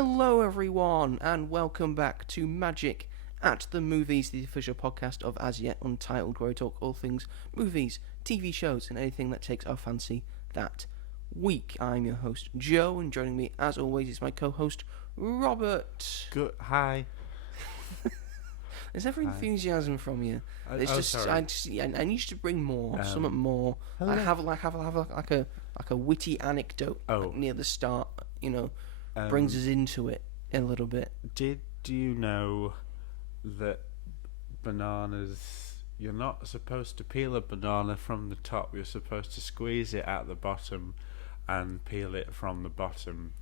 Hello, everyone, and welcome back to Magic at the Movies, the official podcast of As Yet Untitled, where we talk all things movies, TV shows, and anything that takes our fancy that week. I'm your host, Joe, and joining me, as always, is my co-host, Robert. Good. Hi. There's every enthusiasm from you. It's sorry. I need you to bring more, something more. hello. I have like a witty anecdote near the start. Brings us into it a little bit. Did you know that bananas? You're not supposed to peel a banana from the top. You're supposed to squeeze it at the bottom and peel it from the bottom.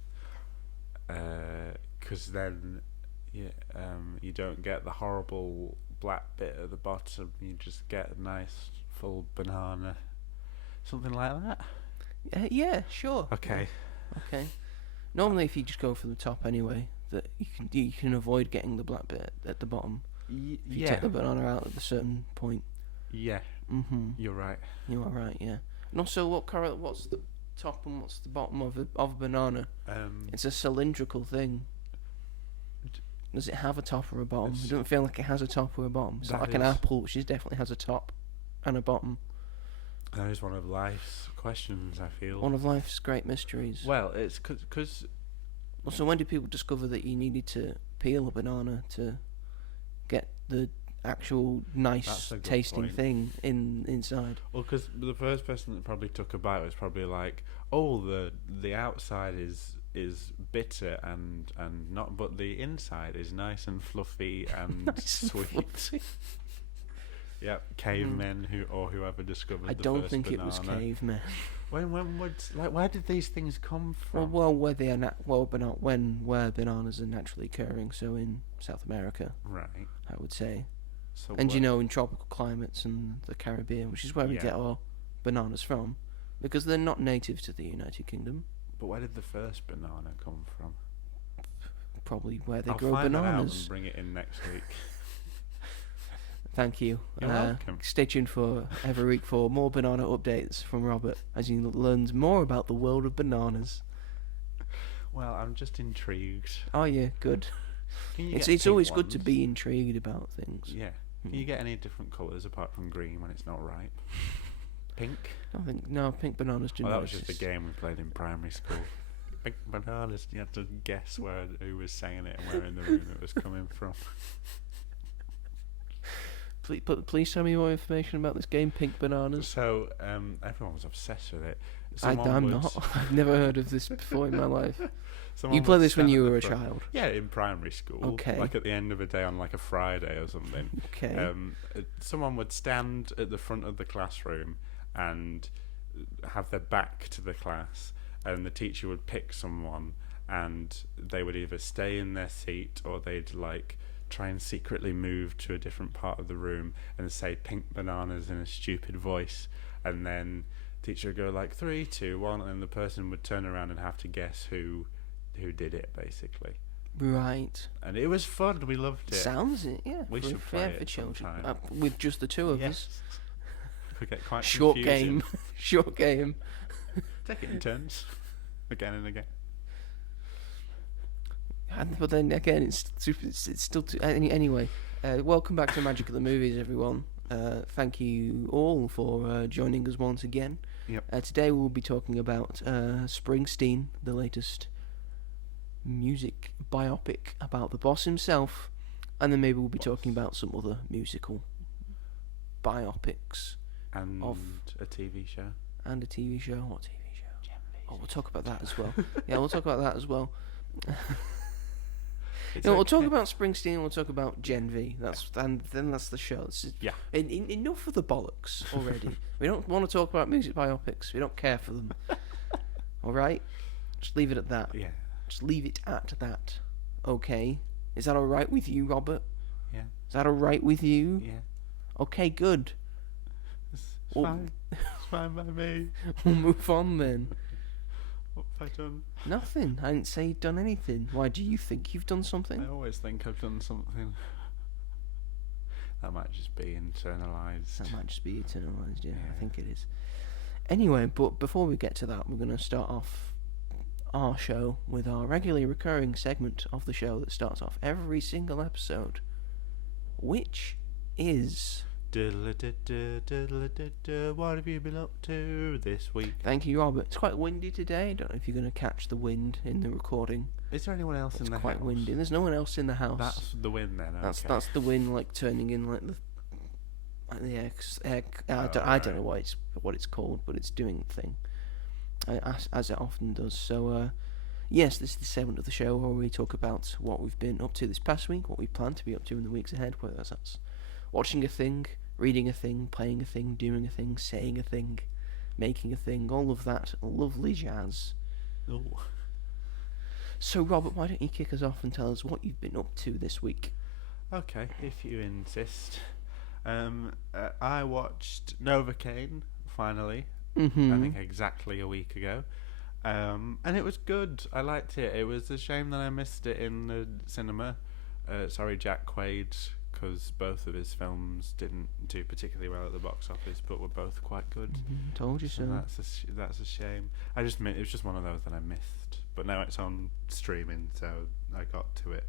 'Cause then you don't get the horrible black bit at the bottom. You just get a nice full banana. Something like that. Yeah, sure. Okay. Okay. Normally, if you just go for the top anyway, that you can avoid getting the black bit at the bottom. If you take the banana out at a certain point. Yeah. You're right. You are right. Yeah. And also, what's the top and what's the bottom of a banana? It's a cylindrical thing. Does it have a top or a bottom? It doesn't feel like it has a top or a bottom. It's not like an apple, which definitely has a top and a bottom. That is one of life's questions, I feel. One of life's great mysteries. Well, it's because... Also, when did people discover that you needed to peel a banana to get the actual nice tasting thing inside? Well, because the first person that probably took a bite was probably like, oh, the outside is bitter and not, but the inside is nice and fluffy and nice sweet. And fluffy. Yep, cavemen whoever discovered the first banana. I don't think it was cavemen. Where did these things come from? Well, where bananas are naturally occurring, so in South America, right? I would say. So and in tropical climates and the Caribbean, which is where we get our bananas from, because they're not native to the United Kingdom. But where did the first banana come from? Probably where they I'll grow find bananas. That out and bring it in next week. Thank you. You're welcome. Stay tuned for every week for more banana updates from Robert as he learns more about the world of bananas. Well, I'm just intrigued. Oh yeah, good. It's always good to be intrigued about things. Yeah. Can you get any different colours apart from green when it's not ripe? Pink? Pink bananas do not that was exist. just a game we played in primary school. Pink bananas. You had to guess who was saying it and where in the room it was coming from. Please tell me more information about this game, Pink Bananas. So, everyone was obsessed with it. I'm not. I've never heard of this before in my life. You played this when you were a child? Yeah, in primary school. Okay. Like at the end of a day on like a Friday or something. Okay. Someone would stand at the front of the classroom and have their back to the class, and the teacher would pick someone, and they would either stay in their seat or they'd try and secretly move to a different part of the room and say pink bananas in a stupid voice, and then teacher would go 3, 2, 1, and then the person would turn around and have to guess who did it, basically. Right. And it was fun. We loved it. Sounds it, yeah. We should play it for children. sometime. With just the two of us. Could get quite Short confusing. game. Short game. Take it in turns. Again and again. But then again, it's still too... Anyway, welcome back to Magic at the Movies, everyone. Thank you all for joining us once again. Yep. Today we'll be talking about Springsteen, the latest music biopic about the boss himself, and then maybe we'll be talking about some other musical biopics. And a TV show. And a TV show. What TV show? Oh, we'll talk about that as well. Yeah, we'll talk about that as well. We'll talk about Springsteen. We'll talk about Gen V. That's the show. Enough of the bollocks already. We don't want to talk about music biopics. We don't care for them. All right, just leave it at that. Yeah. Just leave it at that. Okay. Is that all right with you, Robert? Yeah. Is that all right with you? Yeah. Okay, good. It's fine. It's fine by me. We'll move on then. What have I done? Nothing. I didn't say you've done anything. Why do you think you've done something? I always think I've done something. That might just be internalised. Yeah, I think it is. Anyway, but before we get to that, we're going to start off our show with our regularly recurring segment of the show that starts off every single episode, which is... What have you been up to this week? Thank you, Robert. It's quite windy today. I don't know if you're going to catch the wind in the recording. Is there anyone else in the house? It's quite windy. There's no one else in the house. That's the wind then, okay. That's the wind, like, turning in, like, the air. I don't know what it's called, but it's doing the thing, as it often does. So, yes, this is the segment of the show where we talk about what we've been up to this past week, what we plan to be up to in the weeks ahead, whether that's watching a thing, reading a thing, playing a thing, doing a thing, saying a thing, making a thing, all of that lovely jazz. Ooh. So, Robert, why don't you kick us off and tell us what you've been up to this week? Okay, if you insist. I watched Novocaine, finally, I think exactly a week ago, and it was good. I liked it. It was a shame that I missed it in the cinema. Sorry, Jack Quaid, because both of his films didn't do particularly well at the box office, but were both quite good. Told you so. That's a shame. It was just one of those that I missed, but now it's on streaming, so I got to it.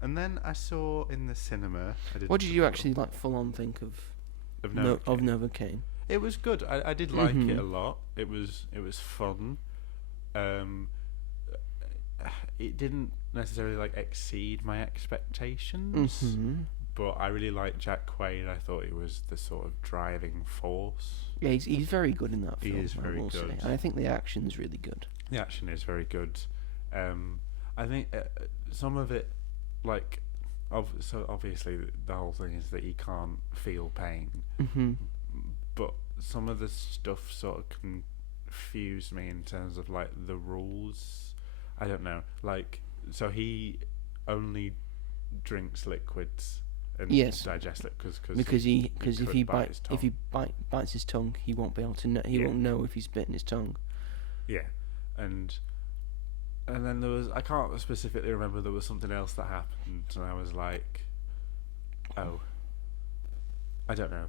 And then I saw in the cinema. What did you actually like full on think of Novocaine? It was good. I did like it a lot. It was fun. It didn't necessarily like exceed my expectations, but I really liked Jack Quaid. I thought he was the sort of driving force. Yeah, he's very good in that film. He is very good. Say. And I think the action's really good. The action is very good. I think some of it, like, so obviously the whole thing is that he can't feel pain, but some of the stuff sort of confused me in terms of like the rules. I don't know, like, so he only drinks liquids and digests it because if he bites his tongue, he won't be able to know. He won't know if he's bitten his tongue. Yeah, and then there was, I can't specifically remember, there was something else that happened, and I was like, oh, I don't know.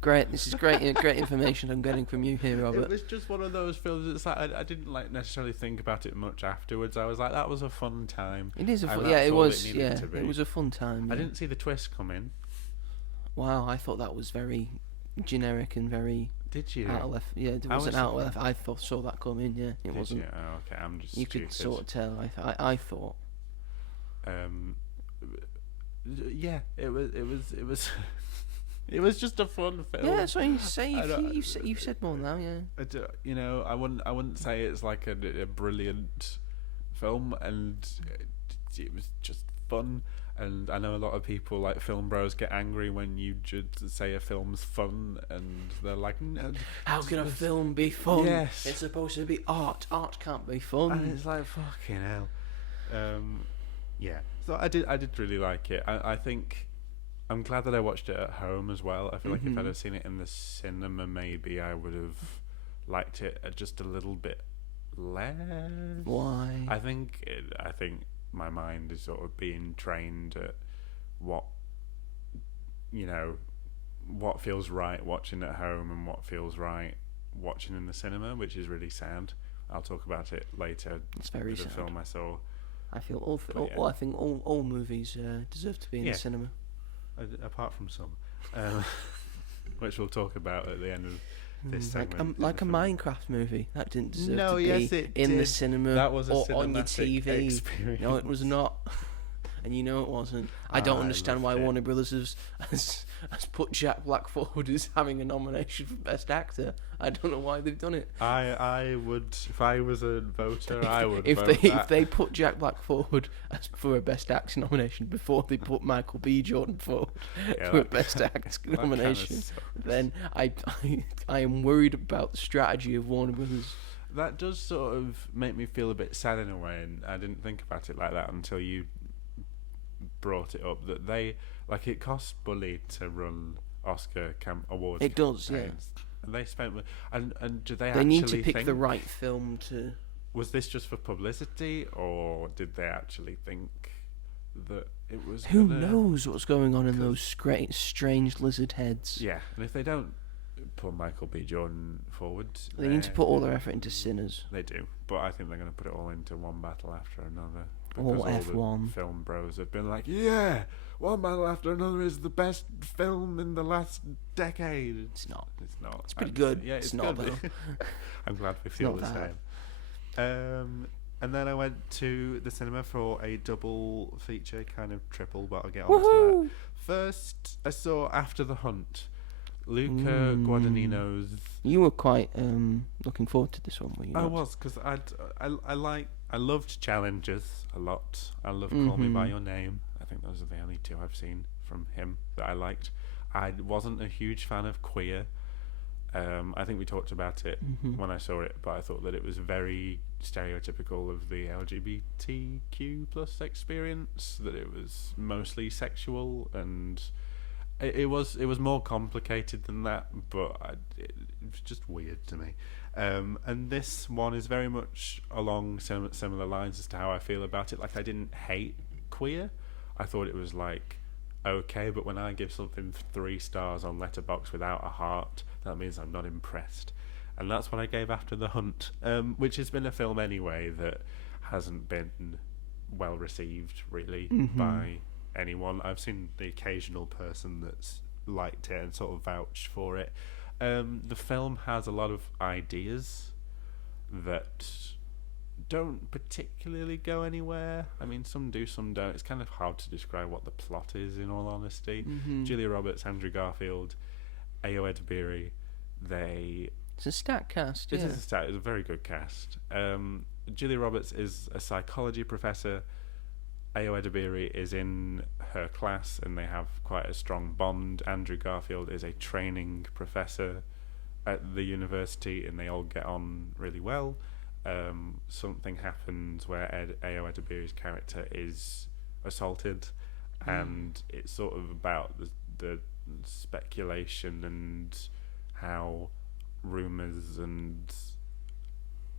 Great, this is great information I'm getting from you here, Robert. It was just one of those films. It's like I didn't like necessarily think about it much afterwards. I was like, that was a fun time. It is a fun, yeah, it was, yeah, it was a fun time. Yeah. I didn't see the twist come in. Wow, I thought that was very generic and very. Did you? Out of left, yeah, it wasn't out of left. I saw that come in. Yeah, it wasn't. You? Oh, okay, I'm just. You stupid. could sort of tell. I thought. Yeah, it was. It was just a fun film. Yeah, that's what you say. You've said more now. Yeah. I wouldn't say it's like a brilliant film, and it was just fun. And I know a lot of people, like film bros, get angry when you just say a film's fun, and they're like, "No, how can a film be fun? Yes, it's supposed to be art. Art can't be fun." And it's like, fucking hell. Yeah. So I did really like it. I think. I'm glad that I watched it at home as well. I feel like if I'd have seen it in the cinema, maybe I would have liked it just a little bit less. Why? I think my mind is sort of being trained at what feels right watching at home and what feels right watching in the cinema, which is really sad. I'll talk about it later. It's very sad. The film I saw. I feel I think all movies deserve to be in the cinema. Apart from some, which we'll talk about at the end of this segment. Like a Minecraft movie that didn't deserve to be in the cinema that was or on your TV. Experience. No, it was not. And you know it wasn't. I don't understand why Warner Brothers has put Jack Black forward as having a nomination for Best Actor. I don't know why they've done it. I would, if I was a voter, I would if vote if they put Jack Black forward for a Best Actor nomination before they put Michael B. Jordan forward for a Best Actor nomination, then I am worried about the strategy of Warner Brothers. That does sort of make me feel a bit sad in a way, and I didn't think about it like that until you brought it up, that it costs Bully to run Oscar awards. It does, yeah. And they spent, and do they actually need to pick think the right film to. Was this just for publicity, or did they actually think that it was? Who knows what's going on in those strange lizard heads? Yeah, and if they don't put Michael B. Jordan forward. They need to put all their effort into Sinners. They do, but I think they're going to put it all into One Battle After Another. Or Because F1. all the film bros have been like, yeah, One Battle After Another is the best film in the last decade. It's not. It's not. It's pretty good. Yeah, it's not, good. though. I'm glad we feel the same. And then I went to the cinema for a double feature, kind of triple, but I'll get on to that. First, I saw After the Hunt, Luca Guadagnino's. You were quite looking forward to this one, were you? I was, because I loved Challenges a lot. I loved Call Me By Your Name. I think those are the only two I've seen from him that I liked. I wasn't a huge fan of Queer. I think we talked about it when I saw it, but I thought that it was very stereotypical of the LGBTQ plus experience, that it was mostly sexual, and it was more complicated than that, but it was just weird to me. And this one is very much along similar lines as to how I feel about it. Like, I didn't hate Queer. I thought it was like okay, but when I give something 3 stars on Letterboxd without a heart, that means I'm not impressed. And that's what I gave After the Hunt, which has been a film anyway that hasn't been well received really by anyone. I've seen the occasional person that's liked it and sort of vouched for it. The film has a lot of ideas that don't particularly go anywhere. I mean, some do, some don't. It's kind of hard to describe what the plot is, in all honesty. Julia Roberts, Andrew Garfield, Ayo Edebiri, It's a stacked cast, yeah. It's a very good cast. Julia Roberts is a psychology professor. Ayo Edebiri is in her class, and they have quite a strong bond. Andrew Garfield is a training professor at the university, and they all get on really well. Something happens where Ayo Edebiri's character is assaulted, and it's sort of about the speculation and how rumours and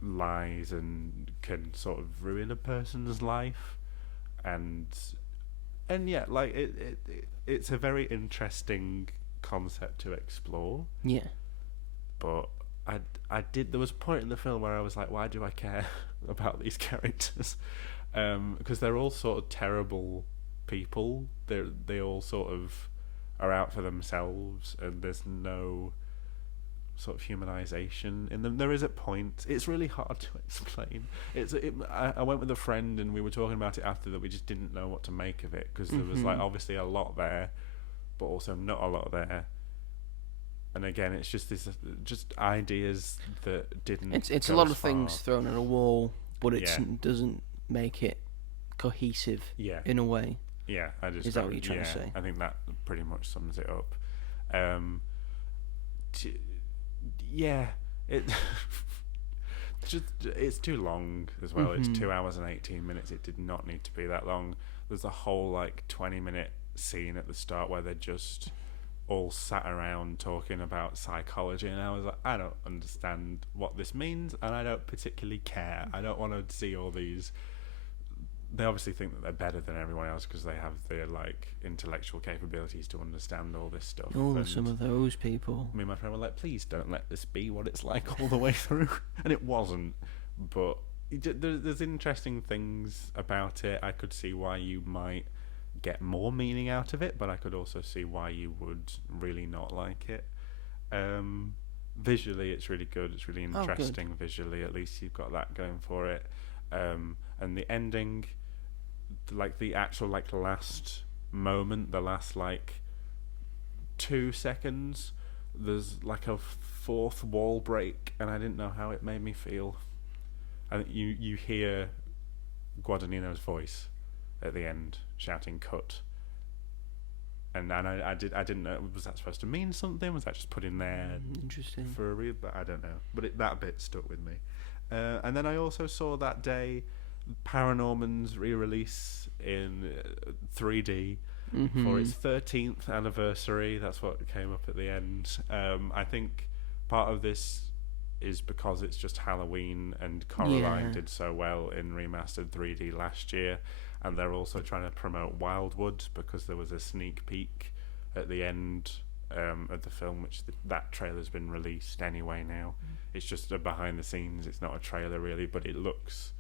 lies and can sort of ruin a person's life, and yeah, like it's a very interesting concept to explore. Yeah. But there was a point in the film where I was like, why do I care about these characters? Because they're all sort of terrible people. They all sort of are out for themselves, and there's no sort of humanization in them. There is at points. It's really hard to explain. I went with a friend, and we were talking about it after that. We just didn't know what to make of it, because there was like obviously a lot there, but also not a lot there. And again, it's just just ideas that didn't. It's a lot of things thrown at a wall, but it doesn't make it cohesive. Yeah. In a way. Yeah, is that what you're trying to say? I think that pretty much sums it up. It's too long as well. It's 2 hours and 18 minutes. It did not need to be that long. There's a whole 20-minute scene at the start where they're just all sat around talking about psychology, and I was like, I don't understand what this means, and I don't particularly care. I don't want to see all these. They obviously think that they're better than everyone else because they have the intellectual capabilities to understand all this stuff. Oh, some of those people. Me and my friend were like, please don't let this be what it's like all the way through. And it wasn't. But there's interesting things about it. I could see why you might get more meaning out of it, but I could also see why you would really not like it. Visually, it's really good. It's really interesting visually. At least you've got that going for it. And the ending, the actual last moment, the last 2 seconds, there's a fourth wall break, and I didn't know how it made me feel. I think you hear Guadagnino's voice at the end shouting "cut," and I didn't know, was that supposed to mean something? Was that just put in there interesting for a real? But I don't know. But that bit stuck with me. And then I also saw that day Paranorman's re-release in 3D for its 13th anniversary. That's what came up at the end. I think part of this is because it's just Halloween, and Coraline did so well in remastered 3D last year, and they're also trying to promote Wildwood because there was a sneak peek at the end of the film, which that trailer's been released anyway now. It's just a behind the scenes. It's not a trailer really, but it looks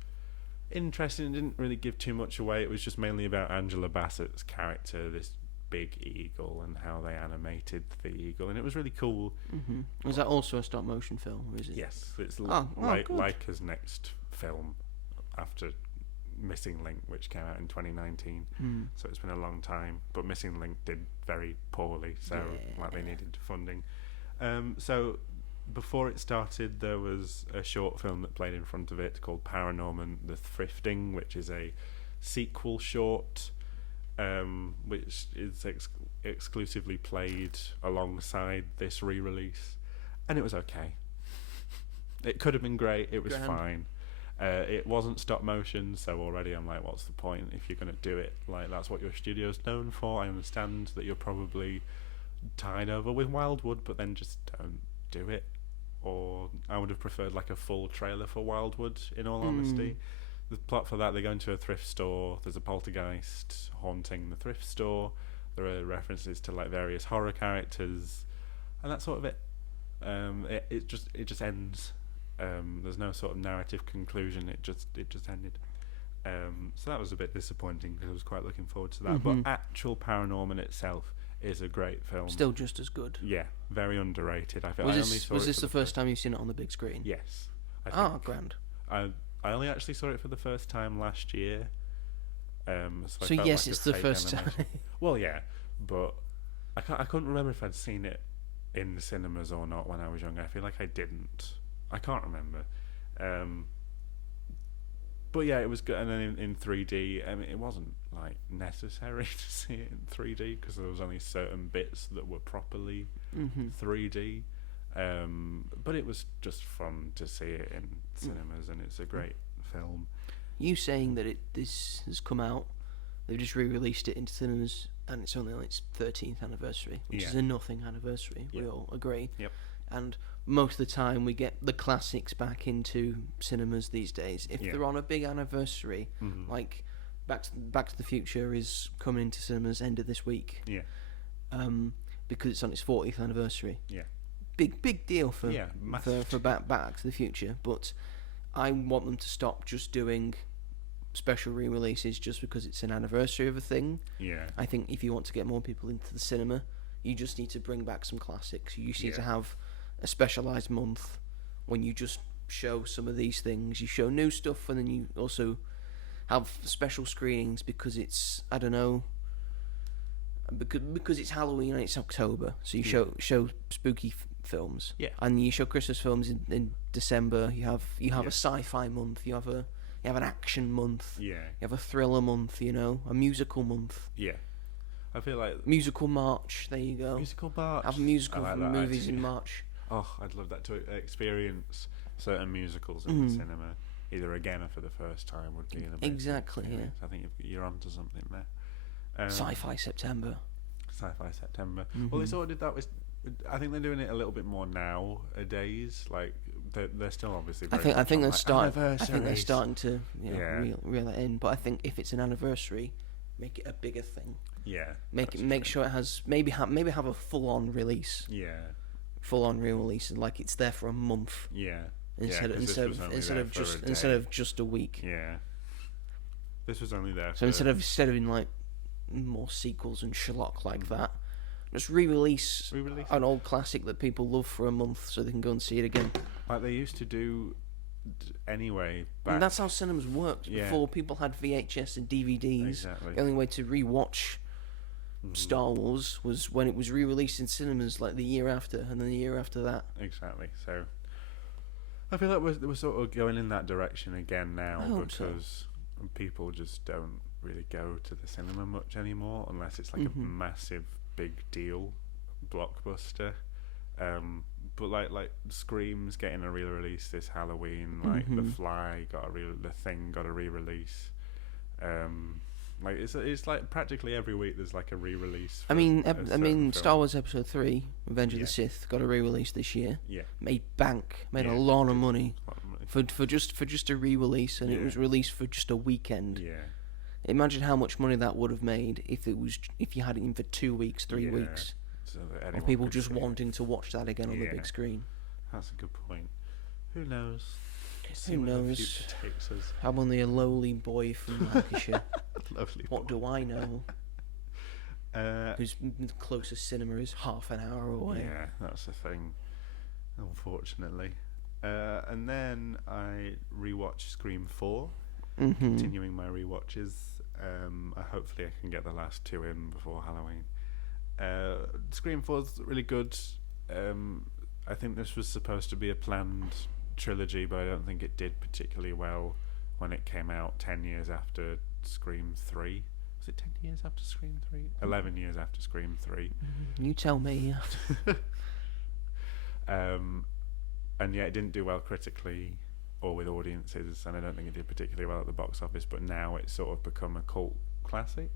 interesting. It didn't really give too much away. It was just mainly about Angela Bassett's character, this big eagle, and how they animated the eagle, and it was really cool. Was that also a stop motion film, or is it? Yes, it's good. Leica's next film after Missing Link, which came out in 2019. So it's been a long time, but Missing Link did very poorly, so they needed funding. So before it started, there was a short film that played in front of it called Paranorman the Thrifting, which is a sequel short, which is exclusively played alongside this re-release, and it was okay. It could have been great. It was fine. It wasn't stop motion, so already I'm like, what's the point if you're going to do it? Like, that's what your studio's known for. I understand that you're probably tied over with Wildwood, but then just don't do it. Or I would have preferred like a full trailer for Wildwood, in all honesty. The plot for that, they go into a thrift store, there's a poltergeist haunting the thrift store, there are references to like various horror characters, and that's sort of it. It just ends. There's no sort of narrative conclusion. It just ended. So that was a bit disappointing because I was quite looking forward to that. But actual Paranorman itself is a great film. Still just as good. Yeah, very underrated. I feel. Was this the first time you've seen it on the big screen? Yes. Grand. I only actually saw it for the first time last year. So yes, it's the first time. Well, yeah, but I couldn't remember if I'd seen it in the cinemas or not when I was younger. I feel like I didn't. I can't remember. But yeah, it was good. And then in 3D, I mean, it wasn't like necessary to see it in 3D because there was only certain bits that were properly 3D. But it was just fun to see it in cinemas, and it's a great film. You saying that this has come out, they've just re-released it into cinemas, and it's only on its 13th anniversary, which is a nothing anniversary. We all agree. Yep. And most of the time we get the classics back into cinemas these days. If they're on a big anniversary, like Back to the Future is coming into cinemas end of this week. Yeah. Because it's on its 40th anniversary. Yeah. Big deal for Back to the Future, but I want them to stop just doing special re-releases just because it's an anniversary of a thing. Yeah. I think if you want to get more people into the cinema, you just need to bring back some classics. You just need to have a specialised month when you just show some of these things. You show new stuff, and then you also have special screenings because it's, I don't know, because it's Halloween and it's October, so you show spooky films. Yeah. And you show Christmas films in December. You have a sci-fi month. You have an action month. Yeah. You have a thriller month. A musical month. Yeah. I feel like musical March. There you go. Musical March. Have musical movies in March. Oh, I'd love that to experience certain musicals in the cinema, either again or for the first time, would be an amazing experience. Yeah. I think you're onto something there. Sci-fi September. Well, they sort of did that with. I think they're doing it a little bit more nowadays. Like they're still obviously. I think they're starting to reel it in. But I think if it's an anniversary, make it a bigger thing. Yeah. Make sure it has maybe have a full on release. Yeah. Full on re-release, and like it's there for a month. Yeah. Instead of just a week. Yeah. This was only there. So instead of in like more sequels and schlock like that, just re-release an old classic that people love for a month, so they can go and see it again. Like they used to do anyway. And that's how cinemas worked before people had VHS and DVDs. Exactly. The only way to re-watch Star Wars was when it was re-released in cinemas, like the year after, and then the year after that. Exactly. So I feel like we're sort of going in that direction again now, because people just don't really go to the cinema much anymore unless it's like a massive big deal blockbuster. But like Scream's getting a re-release this Halloween. Like The Fly The Thing got a re-release. Like it's like practically every week there's like a re-release. I mean, Star Wars Episode 3, Revenge of the Sith, got a re-release this year. Yeah. Made a lot of money for just a re-release, and it was released for just a weekend. Yeah. Imagine how much money that would have made if you had it in for 2 weeks, 3 weeks. so that Or anyone people could just see it. wanting to watch that again on the Yeah. big screen. That's a good point. Who knows? See Who where the knows? future takes us. I'm only a lowly boy from Lancashire. Lovely. What do I know? Uh, Whose closest cinema is half an hour away. yeah, that's the thing. Unfortunately. And then I rewatched Scream 4, continuing my rewatches. Hopefully I can get the last 2 in before Halloween. Scream 4's really good. I think this was supposed to be a planned trilogy, but I don't think it did particularly well when it came out 10 years after Scream 3. Was it 10 years after Scream 3? 11 years after Scream 3. You tell me. And yeah, it didn't do well critically or with audiences, and I don't think it did particularly well at the box office, but now it's sort of become a cult classic.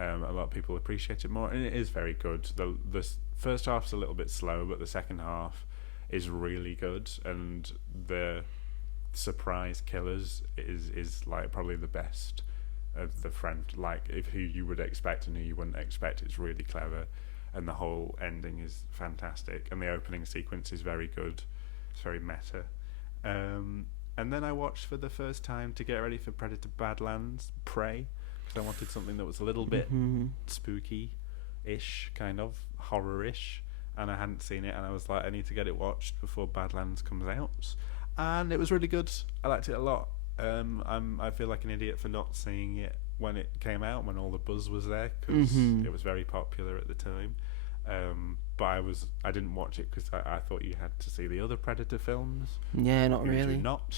A lot of people appreciate it more, and it is very good. The first half's a little bit slow, but the second half is really good, and the surprise killers is like probably the best of the friend, like if who you would expect and who you wouldn't expect. It's really clever, and the whole ending is fantastic, and the opening sequence is very good. It's very meta. And then I watched for the first time, to get ready for Predator Badlands, Prey, because I wanted something that was a little bit spooky-ish, kind of horror-ish, and I hadn't seen it, and I was like, I need to get it watched before Badlands comes out, and it was really good. I liked it a lot. I feel like an idiot for not seeing it when it came out, when all the buzz was there, because it was very popular at the time. But I didn't watch it because I thought you had to see the other Predator films. Yeah, not You really. do not.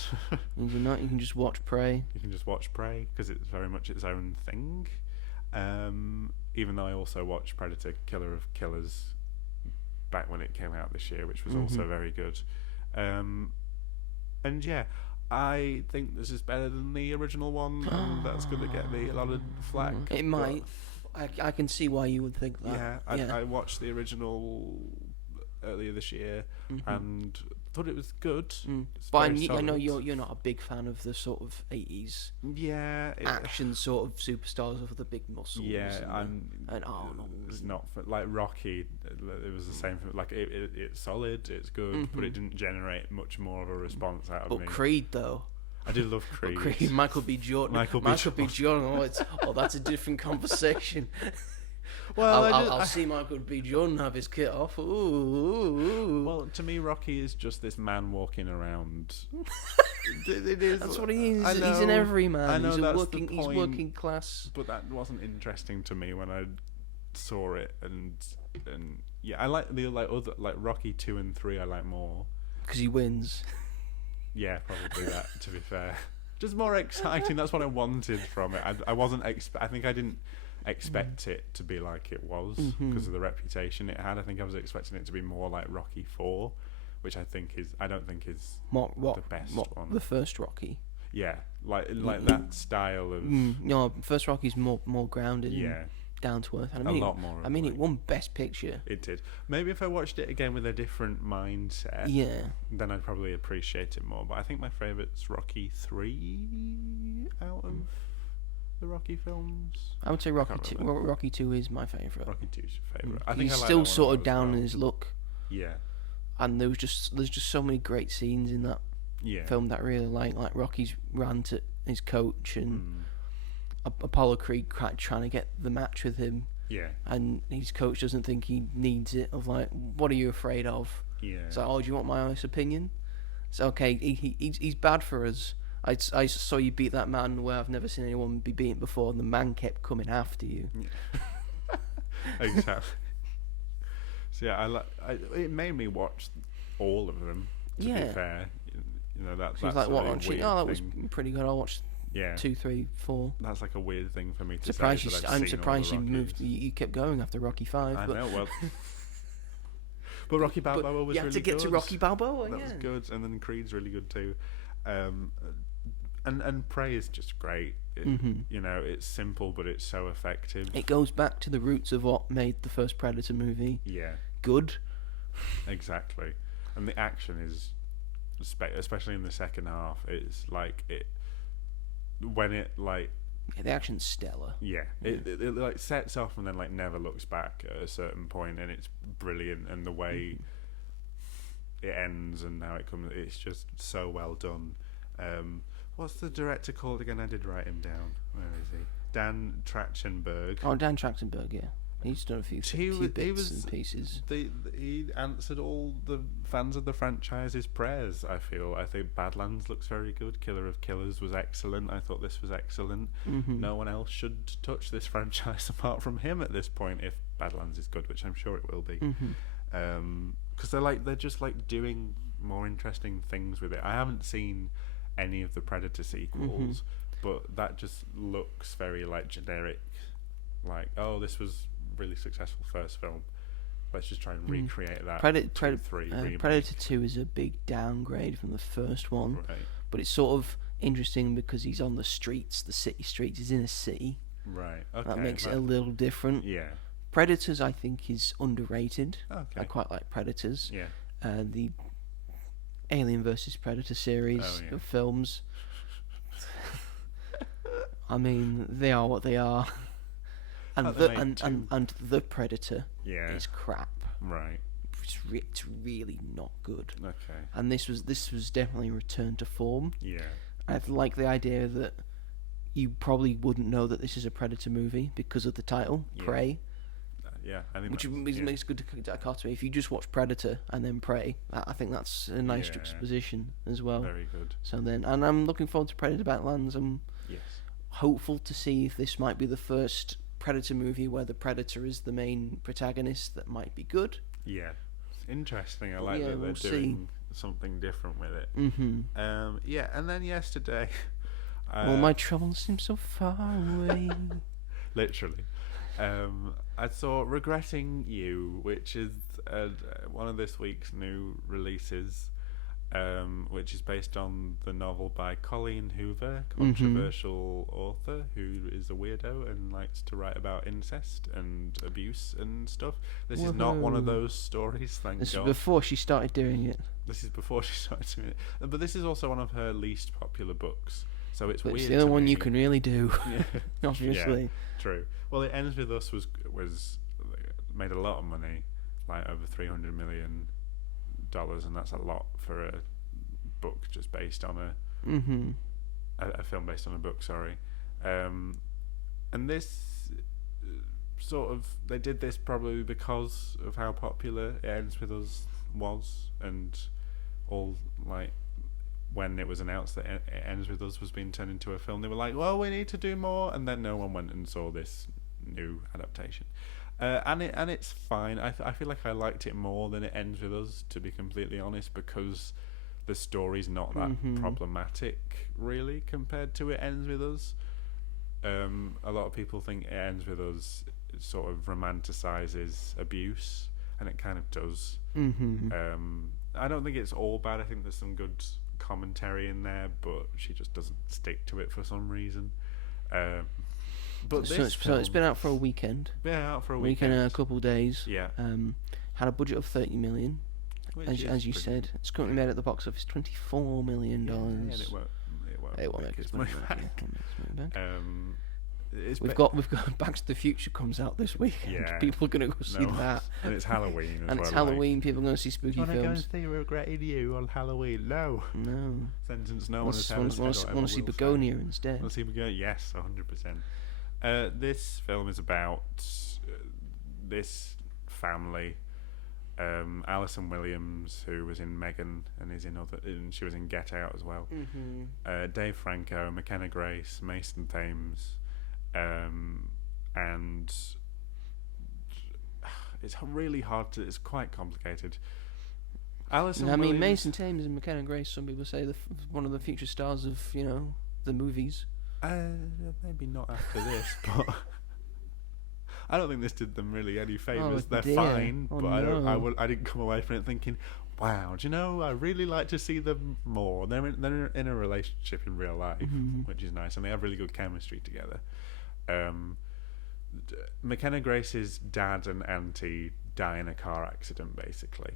You do not. You can just watch Prey. You can just watch Prey because it's very much its own thing. Even though I also watched Predator Killer of Killers back when it came out this year, which was also very good. And yeah, I think this is better than the original one, and that's going to get me a lot of flack. It might. I can see why you would think that. Yeah, I watched the original earlier this year and thought it was good. It's But very I know solid. you're not a big fan of the sort of 80s Yeah, action sort of superstars with the big muscles. yeah, and Arnold. It's not for, like Rocky. It was the same. Like it's solid, it's good, but it didn't generate much more of a response out of But me. Creed though. I did love Creed. Michael B. Jordan. Michael B. Jordan. That's a different conversation. Well, I'll see Michael B. Jordan have his kit off. Ooh. Well, to me, Rocky is just this man walking around. It is. That's what he is. I He's an know, everyman. I know He's a that's working. the He's point, working class. but that wasn't interesting to me when I saw it, and yeah, I like the other Rocky 2 and 3. I like more. Because he wins. Yeah, probably that. To be fair, just more exciting. That's what I wanted from it. I wasn't. I think I didn't expect it to be like it was because of the reputation it had. I think I was expecting it to be more like Rocky 4, which I don't think is the best one. The first Rocky. Yeah, like that style of No, first Rocky's more grounded. yeah. And down to earth. And A lot more I of mean, like- it won Best Picture. It did. Maybe if I watched it again with a different mindset, Yeah. then I'd probably appreciate it more. But I think my favourite's Rocky 3 out of the Rocky films. I would say can't Rocky 2. remember. Think 2 is my favourite. Rocky 2's your favourite. I think He's I like still that one sort a of lot as down well. in his look, Yeah, and there's just so many great scenes in that yeah. film that I really like Rocky's rant at his coach and Apollo Creed trying to get the match with him. Yeah, And his coach doesn't think he needs it. Of like, what are you afraid of? yeah. It's like, oh, do you want my honest opinion? It's okay. He's bad for us. I saw you beat that man where I've never seen anyone be beaten before, and the man kept coming after you. Exactly. So yeah, it made me watch all of them. To be fair, you know that's She's like, a what? really weird That was thing. pretty good. I watched Yeah, 2, 3, 4. that's like a weird thing for me to Surprised say. you. that I've I'm seen surprised all you the moved. Rockies. You kept going after Rocky 5. I but, know. Well, but Rocky Balboa was you had really to get good. to Rocky Balboa. That was good, and then Creed's really good too. And Prey is just great. You know, it's simple, but it's so effective. It goes back to the roots of what made the first Predator movie Yeah, good. exactly. And the action is, especially in the second half, it's like when it like Yeah, the action's stellar. Yeah, it like sets off and then like never looks back at a certain point, and it's brilliant. And the way it ends and how it comes, it's just so well done. What's the director called again? I did write him down. Where is he? Dan Trachtenberg. Oh, Dan Trachtenberg, yeah. He's done a few bits and pieces. He answered all the fans of the franchise's prayers, I feel. I think Badlands looks very good. Killer of Killers was excellent. I thought this was excellent. No one else should touch this franchise apart from him at this point, if Badlands is good, which I'm sure it will be. Because they're just like doing more interesting things with it. I haven't seen any of the Predator sequels, but that just looks very like generic. Like, oh, this was really successful first film. Let's just try and recreate that. Predator 2 is a big downgrade from the first one, right. But it's sort of interesting because he's on the streets, the city streets. He's in a city. Right. Okay. That makes it a little different. Yeah. Predators, I think, is underrated. Okay. I quite like Predators. Yeah. The Alien vs Predator series of films. I mean, they are what they are. And the Predator is crap. Right. It's really not good. Okay. And this was definitely a return to form. Yeah. I like the idea that you probably wouldn't know that this is a Predator movie because of the title, Prey. Yeah, I think which makes good dichotomy. If you just watch Predator and then Prey, I think that's a nice juxtaposition as well. Very good. So then, and I'm looking forward to Predator Badlands. I'm hopeful to see if this might be the first Predator movie where the Predator is the main protagonist. That might be good. Yeah, interesting. I like that they're doing something different with it. And then yesterday, all my troubles seem so far away. Literally. I saw Regretting You, which is one of this week's new releases, which is based on the novel by Colleen Hoover, controversial author who is a weirdo and likes to write about incest and abuse and stuff. This is not one of those stories, thank God. This is before she started doing it. This is before she started doing it. But this is also one of her least popular books. So it's weird. It's the only one you can really do, obviously. Yeah, true. Well, It Ends With Us was made a lot of money, like over $300 million, and that's a lot for a book just based on a film based on a book. Sorry, and this sort of they did this probably because of how popular It Ends With Us was, and all like. When it was announced that It Ends With Us was being turned into a film, they were like, well, we need to do more, and then no one went and saw this new adaptation. And it's fine. I feel like I liked it more than It Ends With Us, to be completely honest, because the story's not that problematic, really, compared to It Ends With Us. A lot of people think It Ends With Us sort of romanticizes abuse, and it kind of does. I don't think it's all bad. I think there's some good commentary in there, but she just doesn't stick to it for some reason. But so it's been out for a weekend. Yeah, out for a weekend and a couple of days. Yeah. Had a budget of $30 million. As you said, it's currently made at the box office $24 million. Yeah, and it won't make its money back. We've got Back to the Future comes out this weekend. Yeah. People are going to go see that. And it's Halloween as and well. It's Halloween. People are going to see spooky films. Do you want to go and see Regretting You on Halloween? No. Sentence no one has ever said. Want to see Begonia instead. Want to see Begonia? Yes, 100%. This film is about this family. Alison Williams, who was in Megan and is in and she was in Get Out as well. Dave Franco, McKenna Grace, Mason Thames. And it's really hard to. It's quite complicated. Williams, Mason Thames and McKenna Grace. Some people say one of the future stars of the movies. Maybe not after this, but I don't think this did them really any favors. They're dear. fine, but I didn't come away from it thinking, wow, do you know, I really like to see them more. They're in a relationship in real life, which is nice, and they have really good chemistry together. McKenna Grace's dad and auntie die in a car accident, basically,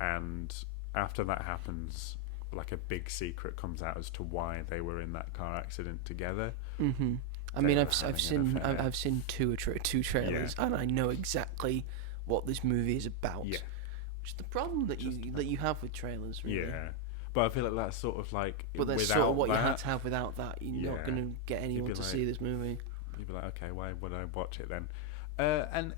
and after that happens, like a big secret comes out as to why they were in that car accident together. I mean, they I've were having seen an affair. I've seen two trailers, and I know exactly what this movie is about. Yeah. Which is the problem that you have with trailers, really. Yeah, but I feel like that's sort of like But that's without sort of what that, you had to have without that. You're not Yeah. going to get anyone be to like- see this movie. you'd be like, okay, why would I watch it then? And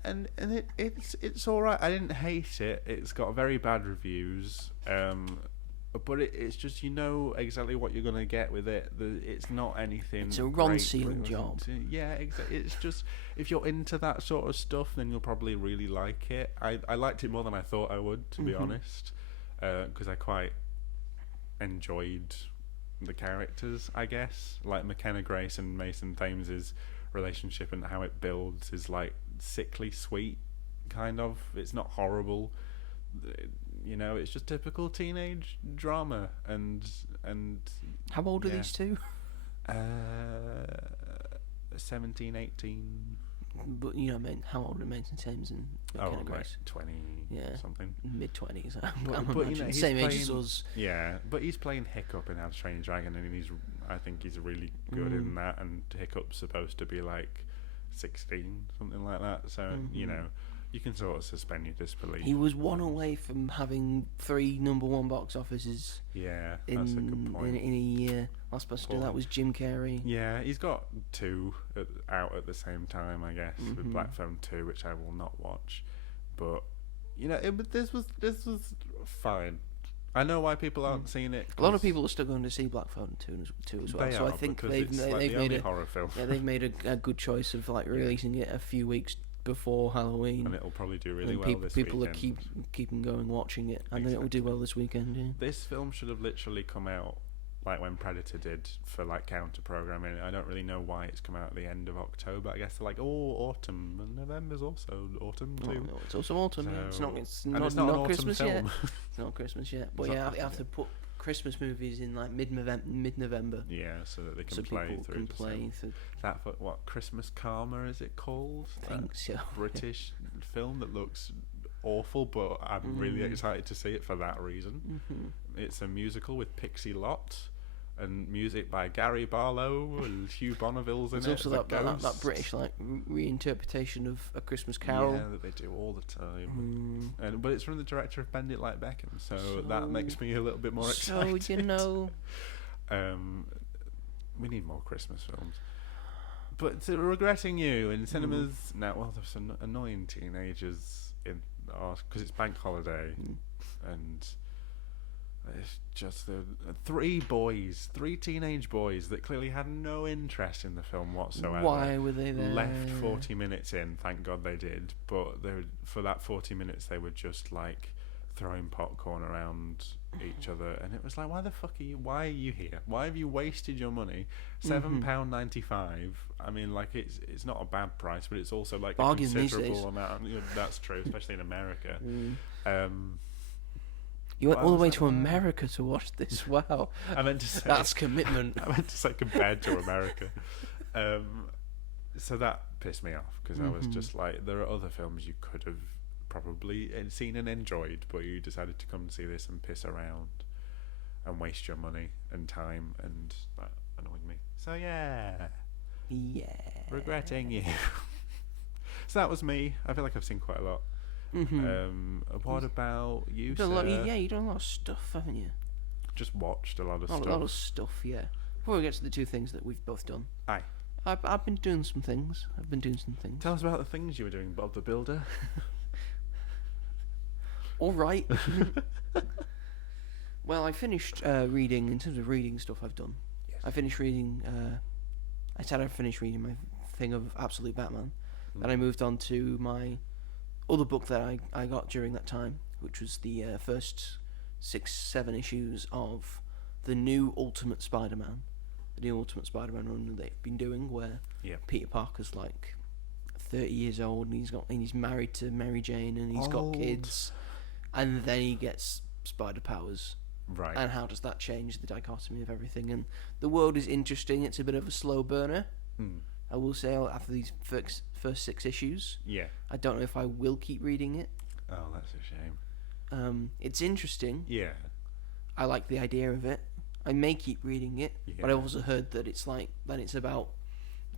it's all right. I didn't hate it. It's got very bad reviews. But it's just, you know exactly what you're gonna get with it. It's not anything. It's a Ron great, Seal but it job. wasn't- Yeah, exactly. It's just, if you're into that sort of stuff, then you'll probably really like it. I liked it more than I thought I would, to be honest, because I quite enjoyed the characters, I guess. Like McKenna Grace and Mason Thames's relationship and how it builds is like sickly sweet, kind of. It's not horrible. You know, it's just typical teenage drama. And How old are yeah. these two? 17, 18. But you know, how old are Mason Thames and McKenna Like Grace? 20 Yeah. something. Mid-20s. But you know, he's same age playing- as us. Yeah, but he's playing Hiccup in How to Train Your Dragon, and I think he's really good in that. And Hiccup's supposed to be like 16, something like that. So you know, you can sort of suspend your disbelief. He was one away from having 3 #1 box offices Yeah, in that's a good point. in a year. Last person to do that was Jim Carrey. Yeah, he's got 2 out at the same time, I guess, with Black Phone 2, which I will not watch. But you know, this was fine. I know why people aren't seeing it. A lot of people are still going to see Black Phone 2 as well. They So are, I think because they've it's like they've the made only a horror film. yeah they've made a good choice of like releasing it a few weeks before Halloween. And it'll probably do really And well this people weekend. are keeping going watching it. I know it will do well this weekend. Yeah. This film should have literally come out like when Predator did for like counter programming. I don't really know why it's come out at the end of October. I guess they're like, autumn, and November's also autumn too. Oh, no, it's also autumn. Yeah. It's not. and It's it's not, not an autumn Christmas film. yet. It's not Christmas yet. But It's yeah, not I have to put Christmas movies in like mid-November. Yeah, so that they can So play people through. can the play film. through. That what Christmas Karma is it called? I think so. British film that looks awful, but I'm really excited to see it for that reason. It's a musical with Pixie Lott and music by Gary Barlow and Hugh Bonneville's in There's it. also as a that ghost. British like reinterpretation of A Christmas Carol. Yeah, that they do all the time. But it's from the director of Bend It Like Beckham, so that makes me a little bit more excited. So you know, we need more Christmas films. But regretting you in cinemas now. Well, there's some annoying teenagers in because it's bank holiday, and it's just the 3 teenage boys that clearly had no interest in the film whatsoever. why were they there? Left 40 minutes in, thank God they did. But for that 40 minutes, they were just like throwing popcorn around each other, and it was like, why are you here? Why have you wasted your money? £7.95. I mean, like it's not a bad price, but it's also like Bargain a these considerable days. amount. That's true, especially in America. You went Why all the was way that to there? America to watch this. Wow, I meant to say that's commitment. I meant to say compared to America. So that pissed me off because I was just like, there are other films you could have probably seen and enjoyed, but you decided to come and see this and piss around and waste your money and time, and that annoyed me. So yeah, regretting you. So that was me. I feel like I've seen quite a lot. What about you, You've done a lot, sir? you've done a lot of stuff, haven't you? Just watched a lot of A stuff. lot of stuff, yeah. Before we get to the 2 things that we've both done, Aye. I've been doing some things. Tell us about the things you were doing, Bob the Builder. All right. Well, I finished reading. In terms of reading stuff, I've done. Yes. I finished reading. I said I finished reading my thing of Absolute Batman. Then I moved on to my other book that I got during that time, which was the first 6-7 issues of the new Ultimate Spider-Man. The new Ultimate Spider-Man run that they've been doing, where Peter Parker's like 30 years old and he's married to Mary Jane and he's got kids, and then he gets spider powers. Right. And how does that change the dichotomy of everything? And the world is interesting. It's a bit of a slow burner, I will say, after these first 6 issues. Yeah. I don't know if I will keep reading it. Oh, that's a shame. It's interesting. Yeah. I like the idea of it. I may keep reading it, but I Yeah. also heard that it's about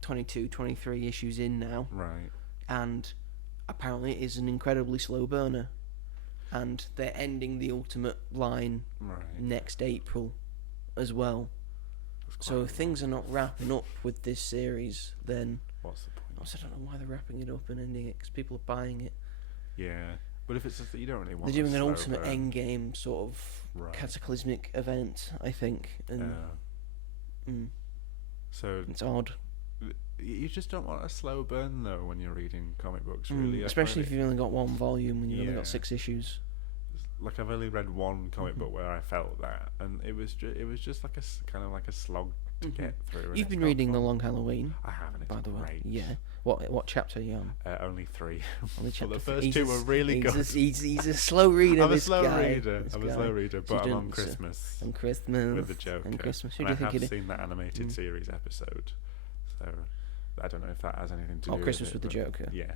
22, 23 issues in now, Right. and apparently it is an incredibly slow burner. And they're ending the Ultimate line Right. next April as well. That's So quite if things are not wrapping up with this series, then what's the point? I don't know why they're wrapping it up and ending it, because people are buying it. Yeah, but if it's just that you don't really want, They're doing a an slow ultimate burn. endgame sort of Right. cataclysmic event, I think, and So it's odd. you just don't want a slow burn though when you're reading comic books, really. I Especially find if you've only got one volume and you've only Yeah. got 6 issues. like I've only read one comic book where I felt that, and it was just like kind of like a slog to get through. and You've it's been not reading The fun. Long Halloween, I haven't. It's by the way. great. Yeah. What chapter are you on? Only 3. Only Well, chapter the three. first He's 2 a were s- really good. He's a slow reader. I'm a this slow guy. reader. This I'm a guy. slow reader, So but you I'm on don't- so- Christmas On Christmas. with the Joker. And Christmas. Who And do you I think have it is? seen that animated series episode, so I don't know if that has anything to do with Christmas it, with the but Joker. Yeah.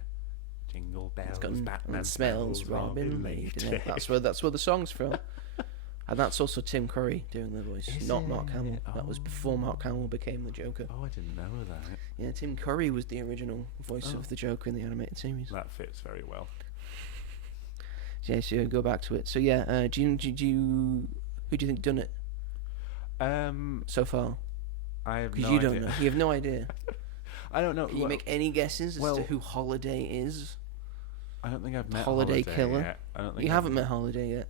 Jingle bells, It's got Batman it smells Robin late. late. That's where the song's from. And that's also Tim Curry doing the voice, Is not it? Mark Hamill. That was before Mark Hamill became the Joker. Oh, I didn't know that. Yeah, Tim Curry was the original voice of the Joker in the animated series. That fits very well. Yeah, so go back to it. So yeah, do you who do you think done it so far? I have Because no you idea. don't know. You have no idea. I don't know. Can you make any guesses as well- to who Holiday is? I don't think I've met Holiday Killer? yet. I don't think You I've haven't met Holiday yet,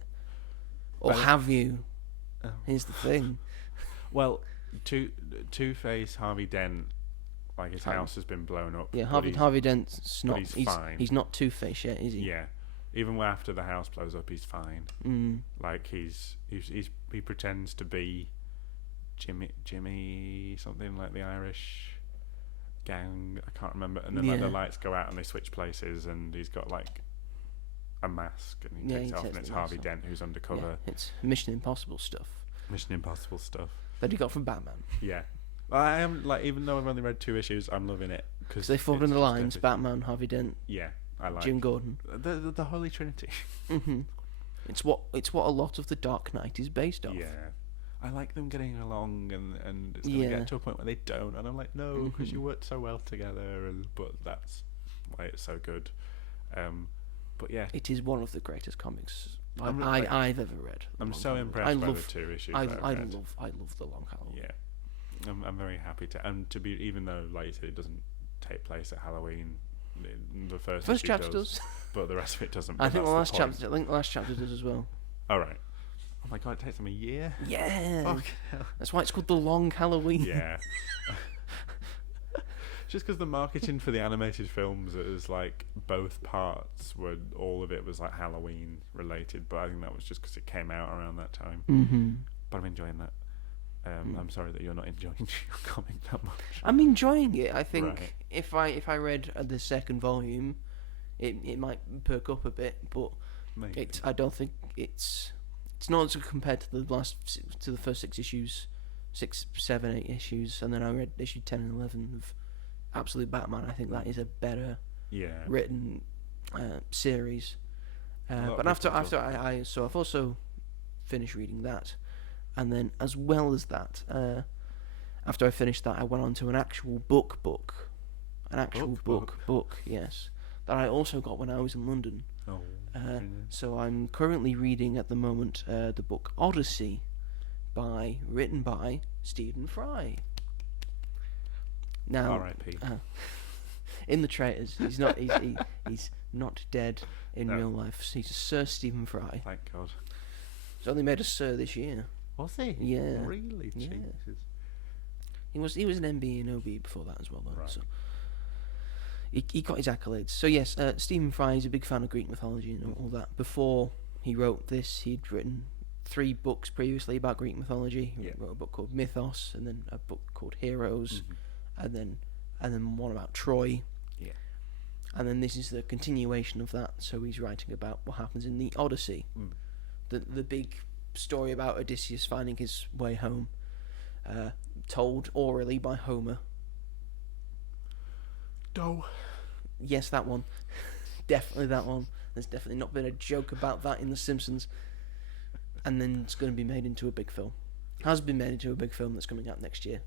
or Well- have you? Oh. Here's the thing. Well, Two-Face Harvey Dent, like his house has been blown up. Yeah, but Harvey Dent's but not. he's fine. He's not Two-Face yet, is he? Yeah, even after the house blows up, he's fine. Like he pretends to be Jimmy something, like the Irish gang. I can't remember. And then like the Yeah. lights go out and they switch places, and he's got like a mask, and he Yeah, takes he it off, takes and it's the mask Harvey off. Dent who's Yeah, undercover. it's Mission Impossible stuff Mission Impossible stuff. that he got from Batman. Yeah, I am like, even though I've only read 2 issues, I'm loving it Because they fall in the lines: Batman, Harvey Dent, Yeah, I like Jim Gordon. the Holy Trinity. It's what a lot of the Dark Knight is based off. Yeah, I like them getting along, and it's gonna Yeah. get to a point where they don't, and I'm like, no, because you worked so well together, but that's why it's so good. But yeah, It is one of the greatest comics I'm I've ever read. I'm The so Long Halloween. impressed by the 2 issues. I that I've read. love the Long Halloween. Yeah, I'm very happy to be, even though, like you said, it doesn't take place at Halloween. The first issue chapter does. But the rest of it doesn't. I but think the that's last point. chapter. I think the last chapter does as well. All right. Oh my god, it takes them a year. Yeah. Fuck hell. That's why it's called the Long Halloween. Yeah. Just because the marketing for the animated films, it was like both parts were, all of it was like Halloween related, but I think that was just because it came out around that time. Mm-hmm. But I'm enjoying that. I'm sorry that you're not enjoying your comic that much. I'm enjoying it. I think Right. if I read the second volume, it might perk up a bit, but Maybe. I don't think it's not as good compared to the first 6 issues, 6, 7, 8 issues, and then I read issue 10 and 11 of Absolute Batman. I think that is a better Yeah. written series. lot of But after people talk I've also finished reading that, and then as well as that, after I finished that, I went on to an actual book, yes, that I also got when I was in London. Oh. So I'm currently reading at the moment the book Odyssey, written by Stephen Fry. Now, R.I.P. In the traitors, he's not he's not dead in real life. He's Sir Stephen Fry. Thank God. He's only made a Sir this year. Was he? Yeah. Really? Yeah. Jesus. He was an MB and OB before that as well, though. Right. So he got his accolades. So yes, Stephen Fry is a big fan of Greek mythology and all that. Before he wrote this, he'd written 3 books previously about Greek mythology. He Yeah. wrote a book called Mythos, and then a book called Heroes, and then one about Troy. Yeah. And then this is the continuation of that. So he's writing about what happens in the Odyssey, the big story about Odysseus finding his way home, told orally by Homer. No. Yes, that one. Definitely that one. There's definitely not been a joke about that in The Simpsons. And then it's going to be made into a big film. Has been made into a big film that's coming out next year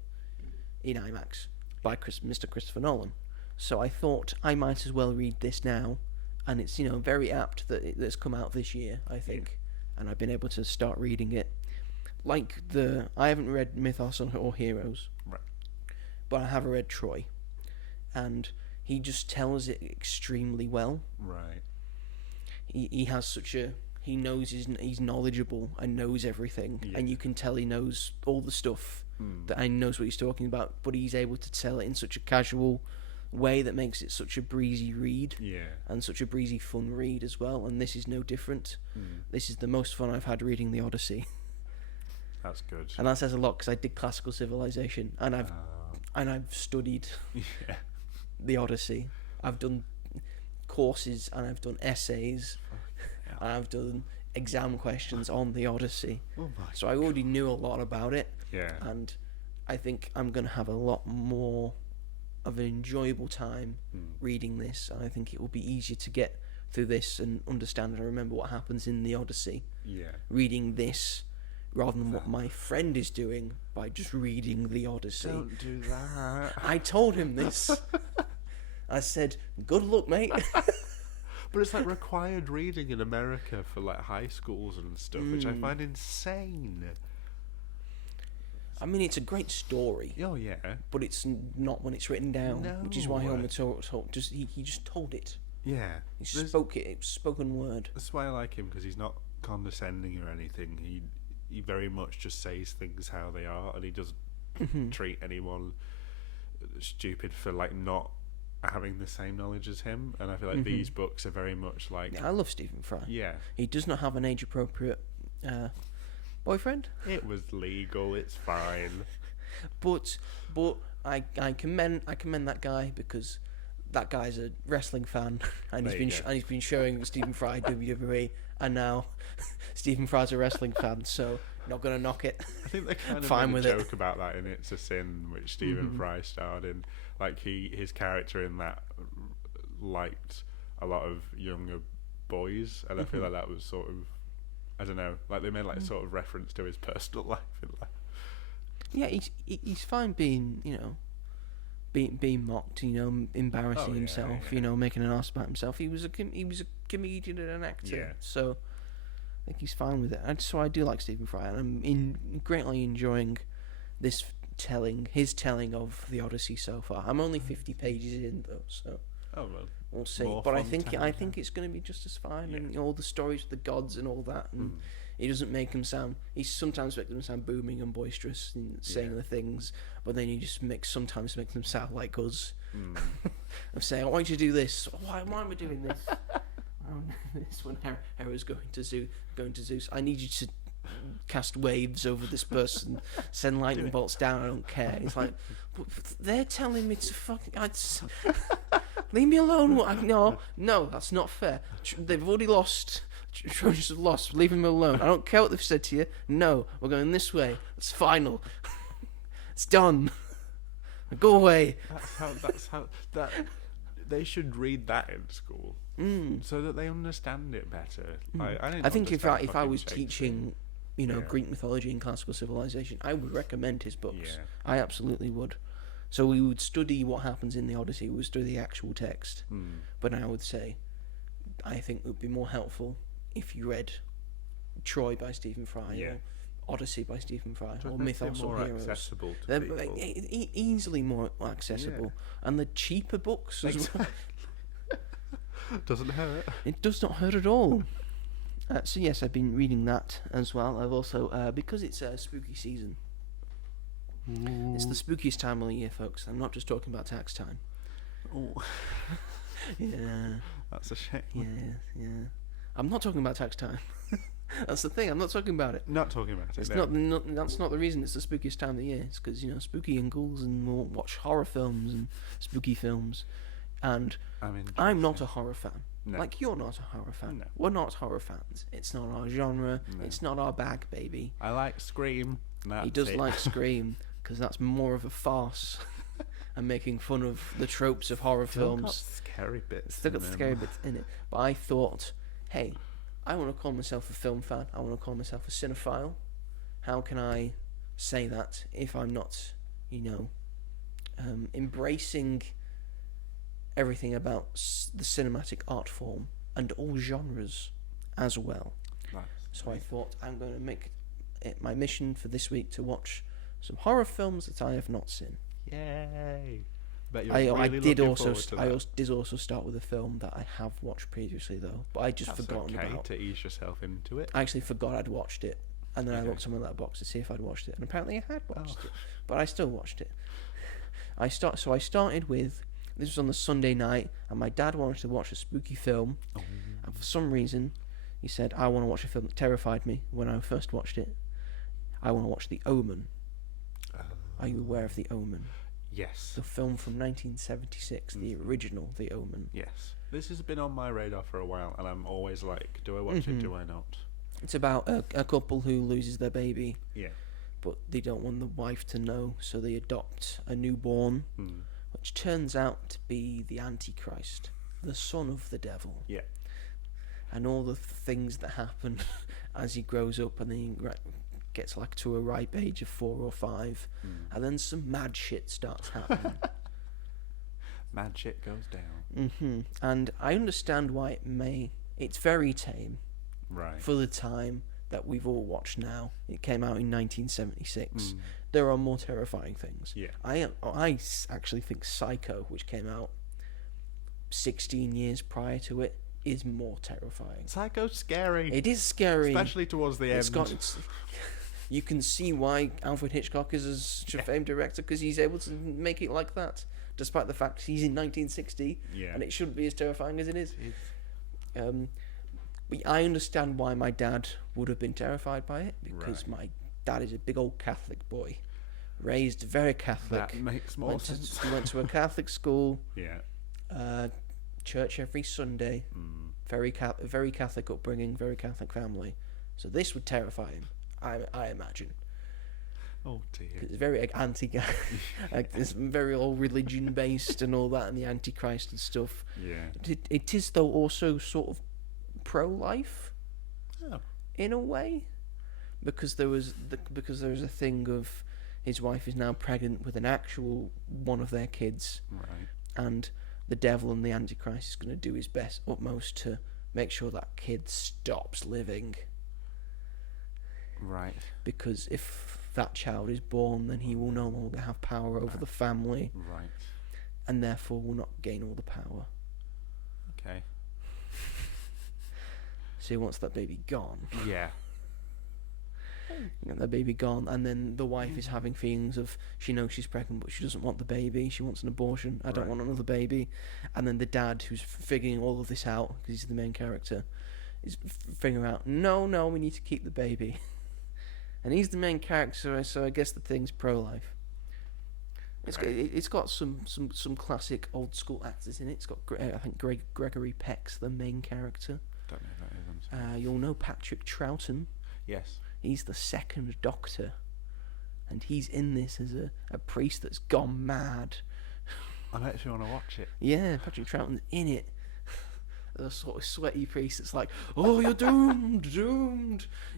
in IMAX. by Mr. Christopher Nolan. So I thought I might as well read this now, and it's very apt that it's come out this year, I think, and I've been able to start reading it. I haven't read Mythos or Heroes, right, but I have read Troy, and he just tells it extremely well. right. He has such a... He knows he's knowledgeable and knows everything, and you can tell he knows all the stuff that I knows what he's talking about, but he's able to tell it in such a casual way that makes it such a breezy read, and such a breezy fun read as well. And this is no different. This is the most fun I've had reading the Odyssey. That's good. And that says a lot, because I did classical civilization, and I've studied the Odyssey. I've done courses, and I've done essays, and I've done exam questions on the Odyssey. So I already knew a lot about it. And I think I'm going to have a lot more of an enjoyable time reading this, and I think it will be easier to get through this and understand and remember what happens in the Odyssey. Reading this rather than what my friend is doing by just reading the Odyssey. Don't do that. I told him this. I said, good luck, mate. But it's like required reading in America for like high schools and stuff, which I find insane. I mean, it's a great story. Oh yeah, but it's not when it's written down, which is why Homer he just told it. Yeah, he spoke it. It was spoken word. That's why I like him, because he's not condescending or anything. He very much just says things how they are, and he doesn't treat anyone stupid for like not having the same knowledge as him. And I feel like these books are very much like... I love Stephen Fry. Yeah. He does not have an age appropriate boyfriend. It was legal, it's fine. but I commend that guy, because that guy's a wrestling fan, and he's been showing Stephen Fry WWE, and now Stephen Fry's a wrestling fan, so not gonna knock it. I think they kind of fine made with a joke about that in It's a Sin, which Stephen Fry starred in. Like his character in that liked a lot of younger boys, and I feel like that was sort of, I don't know, like they made like sort of reference to his personal life in life. Yeah, he's fine being being mocked, embarrassing himself, making an ass about himself. He was a comedian and an actor, so I think he's fine with it. So I do like Stephen Fry, and I'm greatly enjoying his telling of the Odyssey so far. I'm only 50 pages in though, so we'll see. But I think it's going to be just as fine, and all the stories of the gods and all that, and he doesn't make them sound. He sometimes makes them sound booming and boisterous and saying the things, but then he just sometimes makes them sound like us. Of saying, I want you to do this. Why am I doing this? This when Hera's going to Zeus. I need you to cast waves over this person, send lightning bolts down. I don't care. It's like, but they're telling me to fucking. Leave me alone. No, that's not fair. They've already lost. Trojans have lost. Leave them alone. I don't care what they've said to you. No, we're going this way. It's final. It's done. Go away. That's how that. They should read that in school so that they understand it better. I think if I was teaching, Greek mythology and classical civilization, I would recommend his books. Yeah. I absolutely would. So we would study what happens in the Odyssey. We would study the actual text. But I would say, I think it would be more helpful if you read Troy by Stephen Fry, or Odyssey by Stephen Fry, or Mythos or Heroes. Accessible to people. Easily more accessible, and the cheaper books as well. Doesn't hurt. It does not hurt at all. So yes, I've been reading that as well. I've also because it's spooky season. Ooh. It's the spookiest time of the year, folks. I'm not just talking about tax time. Oh, yeah, that's a shame. Yeah. I'm not talking about tax time. That's the thing. I'm not talking about it. Not talking about it. It's not. That's not the reason. It's the spookiest time of the year. It's because spooky and ghouls, and we'll watch horror films and spooky films. And I'm not a horror fan. No. Like you're not a horror fan. No. We're not horror fans. It's not our genre. No. It's not our bag, baby. I like Scream. He does like Scream because that's more of a farce and making fun of the tropes of horror films. Scary bits. Still got scary bits in it. But I thought, hey, I want to call myself a film fan. I want to call myself a cinephile. How can I say that if I'm not, embracing everything about the cinematic art form and all genres as well. Nice. So I thought I'm going to make it my mission for this week to watch some horror films that I have not seen. Yay! Bet you're I really did looking also forward to that. did also start with a film that I have watched previously though, but I just That's forgotten okay about. to ease yourself into it. I actually forgot I'd watched it, and then I Okay. looked on my Letterboxd to see if I'd watched it, and apparently I had watched Oh. it, but I still watched it. I started with, this was on the Sunday night, and my dad wanted to watch a spooky film, Oh. and for some reason, he said, I want to watch a film that terrified me when I first watched it. I want to watch The Omen. Are you aware of The Omen? Yes. The film from 1976, the original The Omen. Yes. This has been on my radar for a while, and I'm always like, do I watch it, do I not? It's about a couple who loses their baby, Yeah. but they don't want the wife to know, so they adopt a newborn, which turns out to be the Antichrist, the son of the devil. Yeah. And all the things that happen as he grows up and he gets like to a ripe age of 4 or 5, and then some mad shit starts happening. Mad shit goes down. And I understand why it's very tame Right. for the time that we've all watched now. It came out in 1976. There are more terrifying things. Yeah. I actually think Psycho, which came out 16 years prior to it, is more terrifying. Psycho's scary. It is scary. Especially towards the end. You can see why Alfred Hitchcock is such a famed director, because he's able to make it like that, despite the fact he's in 1960, and it shouldn't be as terrifying as it is. But I understand why my dad would have been terrified by it, because my dad is a big old Catholic boy, raised very Catholic. That makes more sense. He went to a Catholic school, Yeah. church every Sunday, very Catholic upbringing, very Catholic family. So this would terrify him, I imagine. Oh dear. It's very it's very all religion based and all that, and the Antichrist and stuff. Yeah. It is though also sort of pro-life Oh. in a way, because there was a thing of his wife is now pregnant with an actual one of their kids, Right. and the devil and the Antichrist is going to do his utmost to make sure that kid stops living. Right. Because if that child is born, then he will no longer have power over the family, Right. and therefore will not gain all the power. Okay. So he wants that baby gone. Yeah. The baby gone, and then the wife is having feelings of, she knows she's pregnant but she doesn't want the baby, she wants an abortion, I don't want another baby. And then the dad, who's figuring all of this out because he's the main character, is figuring out, no, we need to keep the baby. And he's the main character, so I guess the thing's pro-life. It's got some classic old school actors in it. It's got I think Gregory Peck's the main character. Don't know if that is. I'm sorry. You'll know Patrick Troughton. Yes. He's the second Doctor, and he's in this as a priest that's gone mad. I actually want to watch it. Yeah, Patrick Troughton's in it. A sort of sweaty priest that's like, oh, you're doomed.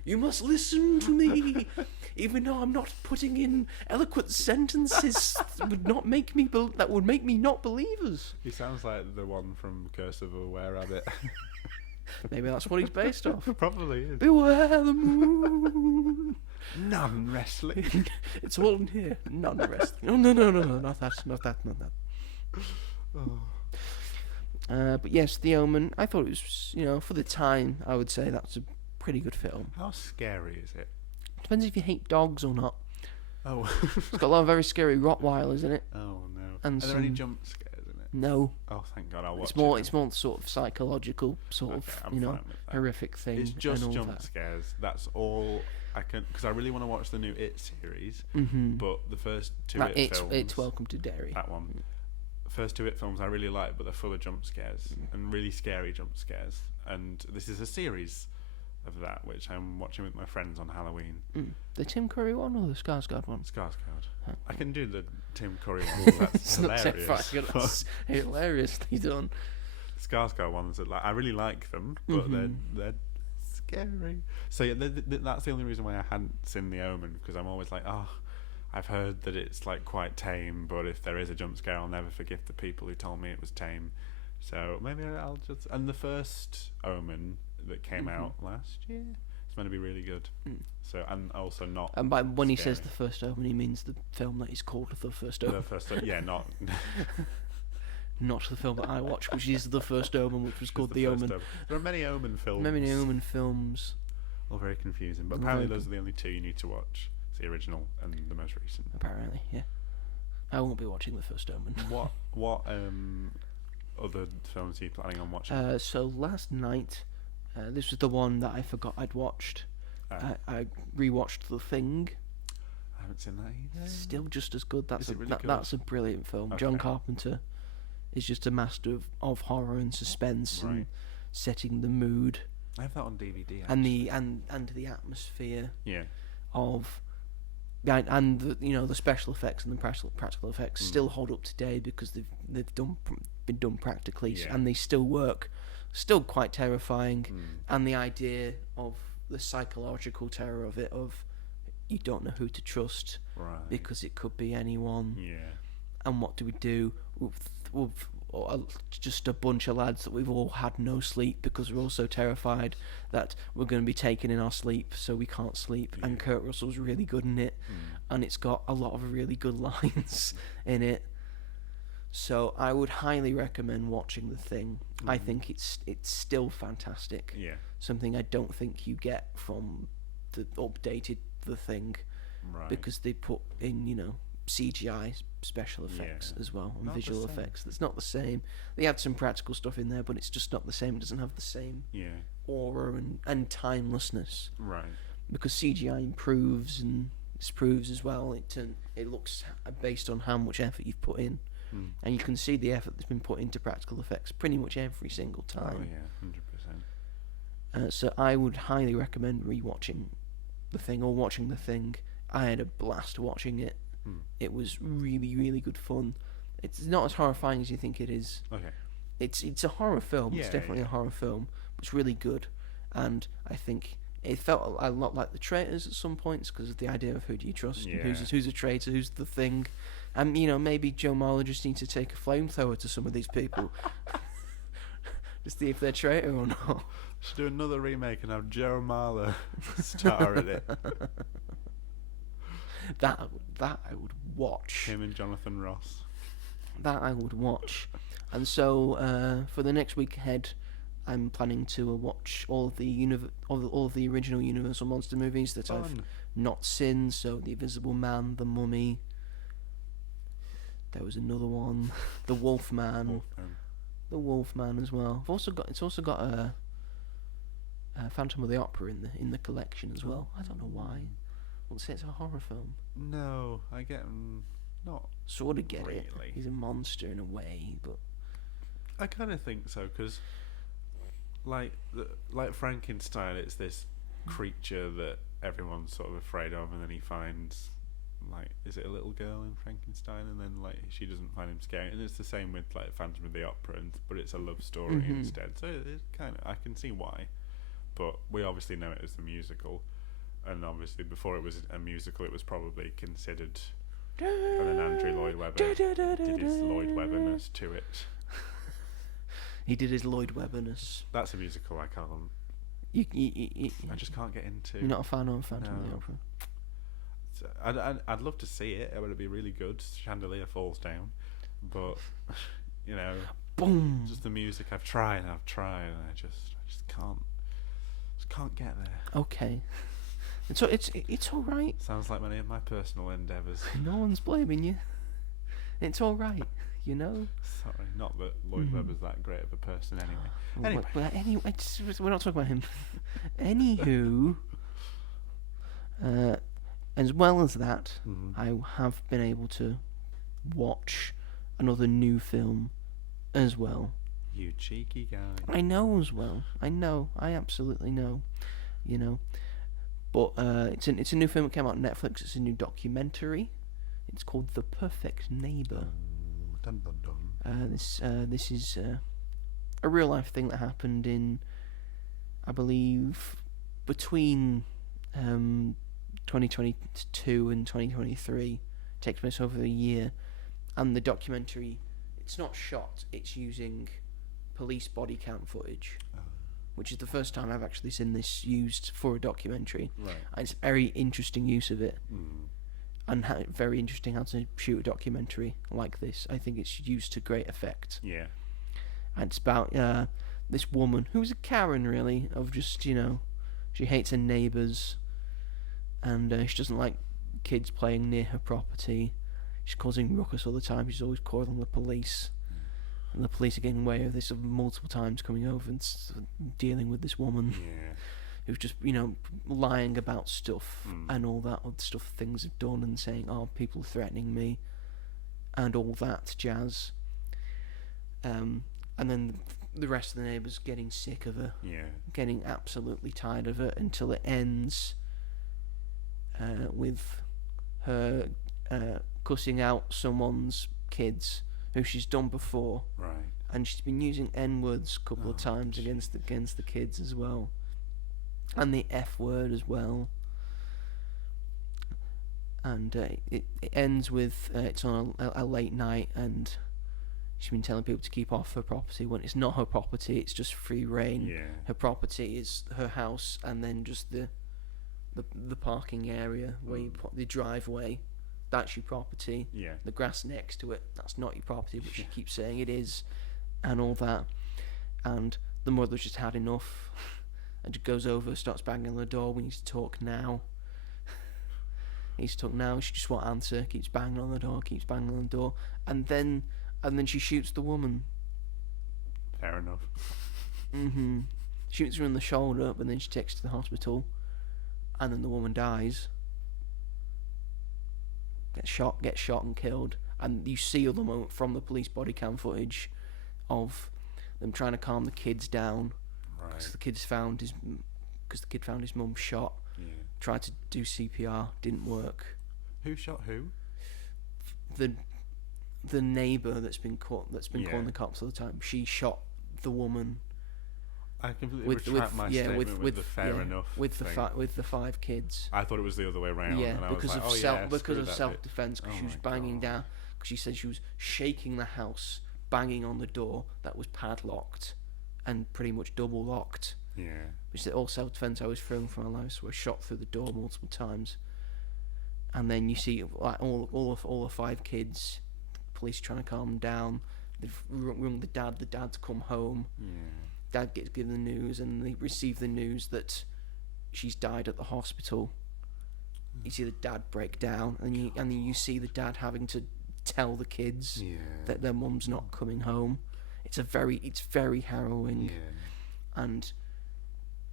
You must listen to me. Even though I'm not putting in eloquent sentences that would make me not believers. He sounds like the one from Curse of a Were-Rabbit. Maybe that's what he's based off. Probably is. Beware the moon. None wrestling. It's all in here. None wrestling. No, not that. Oh. But yes, The Omen, I thought it was, for the time, I would say that's a pretty good film. How scary is it? Depends if you hate dogs or not. Oh. It's got a lot of very scary Rottweilers in it. Oh no. And Are there any jump scares in it? No. Oh, thank God! I'll watch It's it. more sort of psychological, sort of, I'm fine with that. horrific thing. It's just and all jump that. scares. That's all I can, because I really want to watch the new It series. Mm-hmm. But the first two Like It films, it's Welcome to Derry. that one. First two It films I really like, but they're full of jump scares and really scary jump scares. And this is a series of that, which I'm watching with my friends on Halloween. The Tim Curry one or the Skarsgård one? Skarsgård. I can do the Tim Curry one. That's hilarious. That's hilariously done. Skarsgård ones are I really like them, but they're scary. So yeah, that's the only reason why I hadn't seen The Omen, because I'm always like, I've heard that it's like quite tame, but if there is a jump scare, I'll never forgive the people who told me it was tame. So maybe I'll just... And the first Omen that came out last year, it's meant to be really good. So, and also not... And by when he scary. says the first Omen, he means the film that is called The First Omen. The first, yeah, not... Not the film that I watched, which is The First Omen, which was called The Omen. There are many Omen films. Many Omen films. All very confusing, but apparently those are the only two you need to watch. It's the original and the most recent. Apparently, yeah. I won't be watching The First Omen. What other films are you planning on watching? So last night, this was the one that I forgot I'd watched. I rewatched The Thing. I haven't seen that either. Still just as good. That's Is it really good? That's a brilliant film. Okay. John Carpenter is just a master of horror and suspense and setting the mood. I have that on DVD. Actually. And the atmosphere. Yeah. Of and the special effects and the practical effects still hold up today because they've been done practically, and they still work, still quite terrifying. And the idea of the psychological terror of it, of you don't know who to trust because it could be anyone. Yeah. And what do we do with just a bunch of lads that we've all had no sleep because we're all so terrified that we're going to be taken in our sleep, so we can't sleep. And Kurt Russell's really good in it, and it's got a lot of really good lines in it. So I would highly recommend watching The Thing. I think it's still fantastic. Yeah. Something I don't think you get from the updated The Thing, because they put in CGI special effects as well, and visual effects. That's not the same. They had some practical stuff in there, but it's just not the same. It doesn't have the same aura and timelessness. Right. Because CGI improves and disproves as well. It looks based on how much effort you've put in, and you can see the effort that's been put into practical effects pretty much every single time. Oh yeah, 100%. So I would highly recommend rewatching The Thing or watching The Thing. I had a blast watching it. It was really, really good fun. It's not as horrifying as you think it is. Okay. It's a horror film. It's definitely a horror film, but it's really good. And I think it felt a lot like The Traitors at some points because of the idea of who do you trust, and who's a traitor, who's the thing. And maybe Joe Marler just needs to take a flamethrower to some of these people to see if they're traitor or not. Should do another remake and have Joe Marler star in it. That I would watch. Him and Jonathan Ross. That I would watch. And so for the next week ahead, I'm planning to watch all of the original Universal monster movies that I've not seen. So The Invisible Man, The Mummy. There was another one, The Wolfman. The Wolfman as well. It's also got a Phantom of the Opera in the collection as well. I don't know why. Well, say it's a horror film. No, I get not sort of get really. it. He's a monster in a way, but I kind of think so because, like Frankenstein, it's this creature that everyone's sort of afraid of, and then he finds, is it a little girl in Frankenstein, and then she doesn't find him scary, and it's the same with Phantom of the Opera, but it's a love story instead. So it's kind of, I can see why, but we obviously know it as the musical. And obviously, before it was a musical, it was probably considered. And then Andrew Lloyd Webber did his Lloyd Webberness to it. He did his Lloyd Webberness. That's a musical I can't. I just can't get into. You're not a fan of Phantom of the Opera? So, I'd love to see it. It would be really good. Chandelier falls down, but boom. Just the music. I've tried, and I just can't get there. Okay. It's all right. Sounds like many of my personal endeavours. No one's blaming you. It's all right, Sorry, not that Lloyd Webber's that great of a person anyway. We're not talking about him. Anywho, as well as that, I have been able to watch another new film as well. You cheeky guy. I know as well. I know. I absolutely know. But it's a new film that came out on Netflix. It's a new documentary. It's called The Perfect Neighbour. Dun, dun, dun. This is a real life thing that happened in, I believe, between 2022 and 2023. Takes place over a year, and the documentary, it's not shot. It's using police body cam footage, which is the first time I've actually seen this used for a documentary. Right. And it's a very interesting use of it, and very interesting how to shoot a documentary like this. I think it's used to great effect. Yeah. And it's about this woman who's a Karen, really, of just, she hates her neighbours, and she doesn't like kids playing near her property. She's causing ruckus all the time. She's always calling the police. And the police are getting away with this multiple times, coming over and dealing with this woman who's just, lying about stuff and all that other stuff things have done, and saying, oh, people are threatening me, and all that jazz. And then the rest of the neighbours getting sick of her, getting absolutely tired of her, until it ends with her cussing out someone's kids who she's done before, Right. and she's been using N-words a couple of times against the kids as well, and the F-word as well. And it ends with it's on a late night, and she's been telling people to keep off her property when it's not her property. It's just free reign. Yeah. Her property is her house, and then just the parking area where you put the driveway. That's your property. Yeah. The grass next to it, that's not your property, but she keeps saying it is, and all that. And the mother's just had enough, and just goes over, starts banging on the door. We need to talk now. Needs to talk now. She just won't answer. Keeps banging on the door, and then she shoots the woman. Fair enough. Shoots her in the shoulder, but then she takes her to the hospital, and then the woman dies. Gets shot and killed, and you see at the moment from the police body cam footage of them trying to calm the kids down, because the kid found his mum shot. Yeah. Tried to do CPR, didn't work. Who shot who? The neighbour that's been calling the cops all the time. She shot the woman. I completely retract my statement with the fair enough with thing. with the 5 kids. I thought it was the other way around. Yeah, and I because was of like, because of that self-defense. bit. Because she Oh was my banging God. down. Because she said she was shaking the house, banging on the door that was padlocked, and pretty much double locked. Yeah. Which is all self-defense. I was thrown from my life, so I shot through the door multiple times. And then you see like all the 5 kids, police trying to calm them down. They've rung the dad to come home. Yeah. Dad gets given the news, and they receive the news that she's died at the hospital. You see the dad break down, and you see the dad having to tell the kids that their mum's not coming home. It's very harrowing, and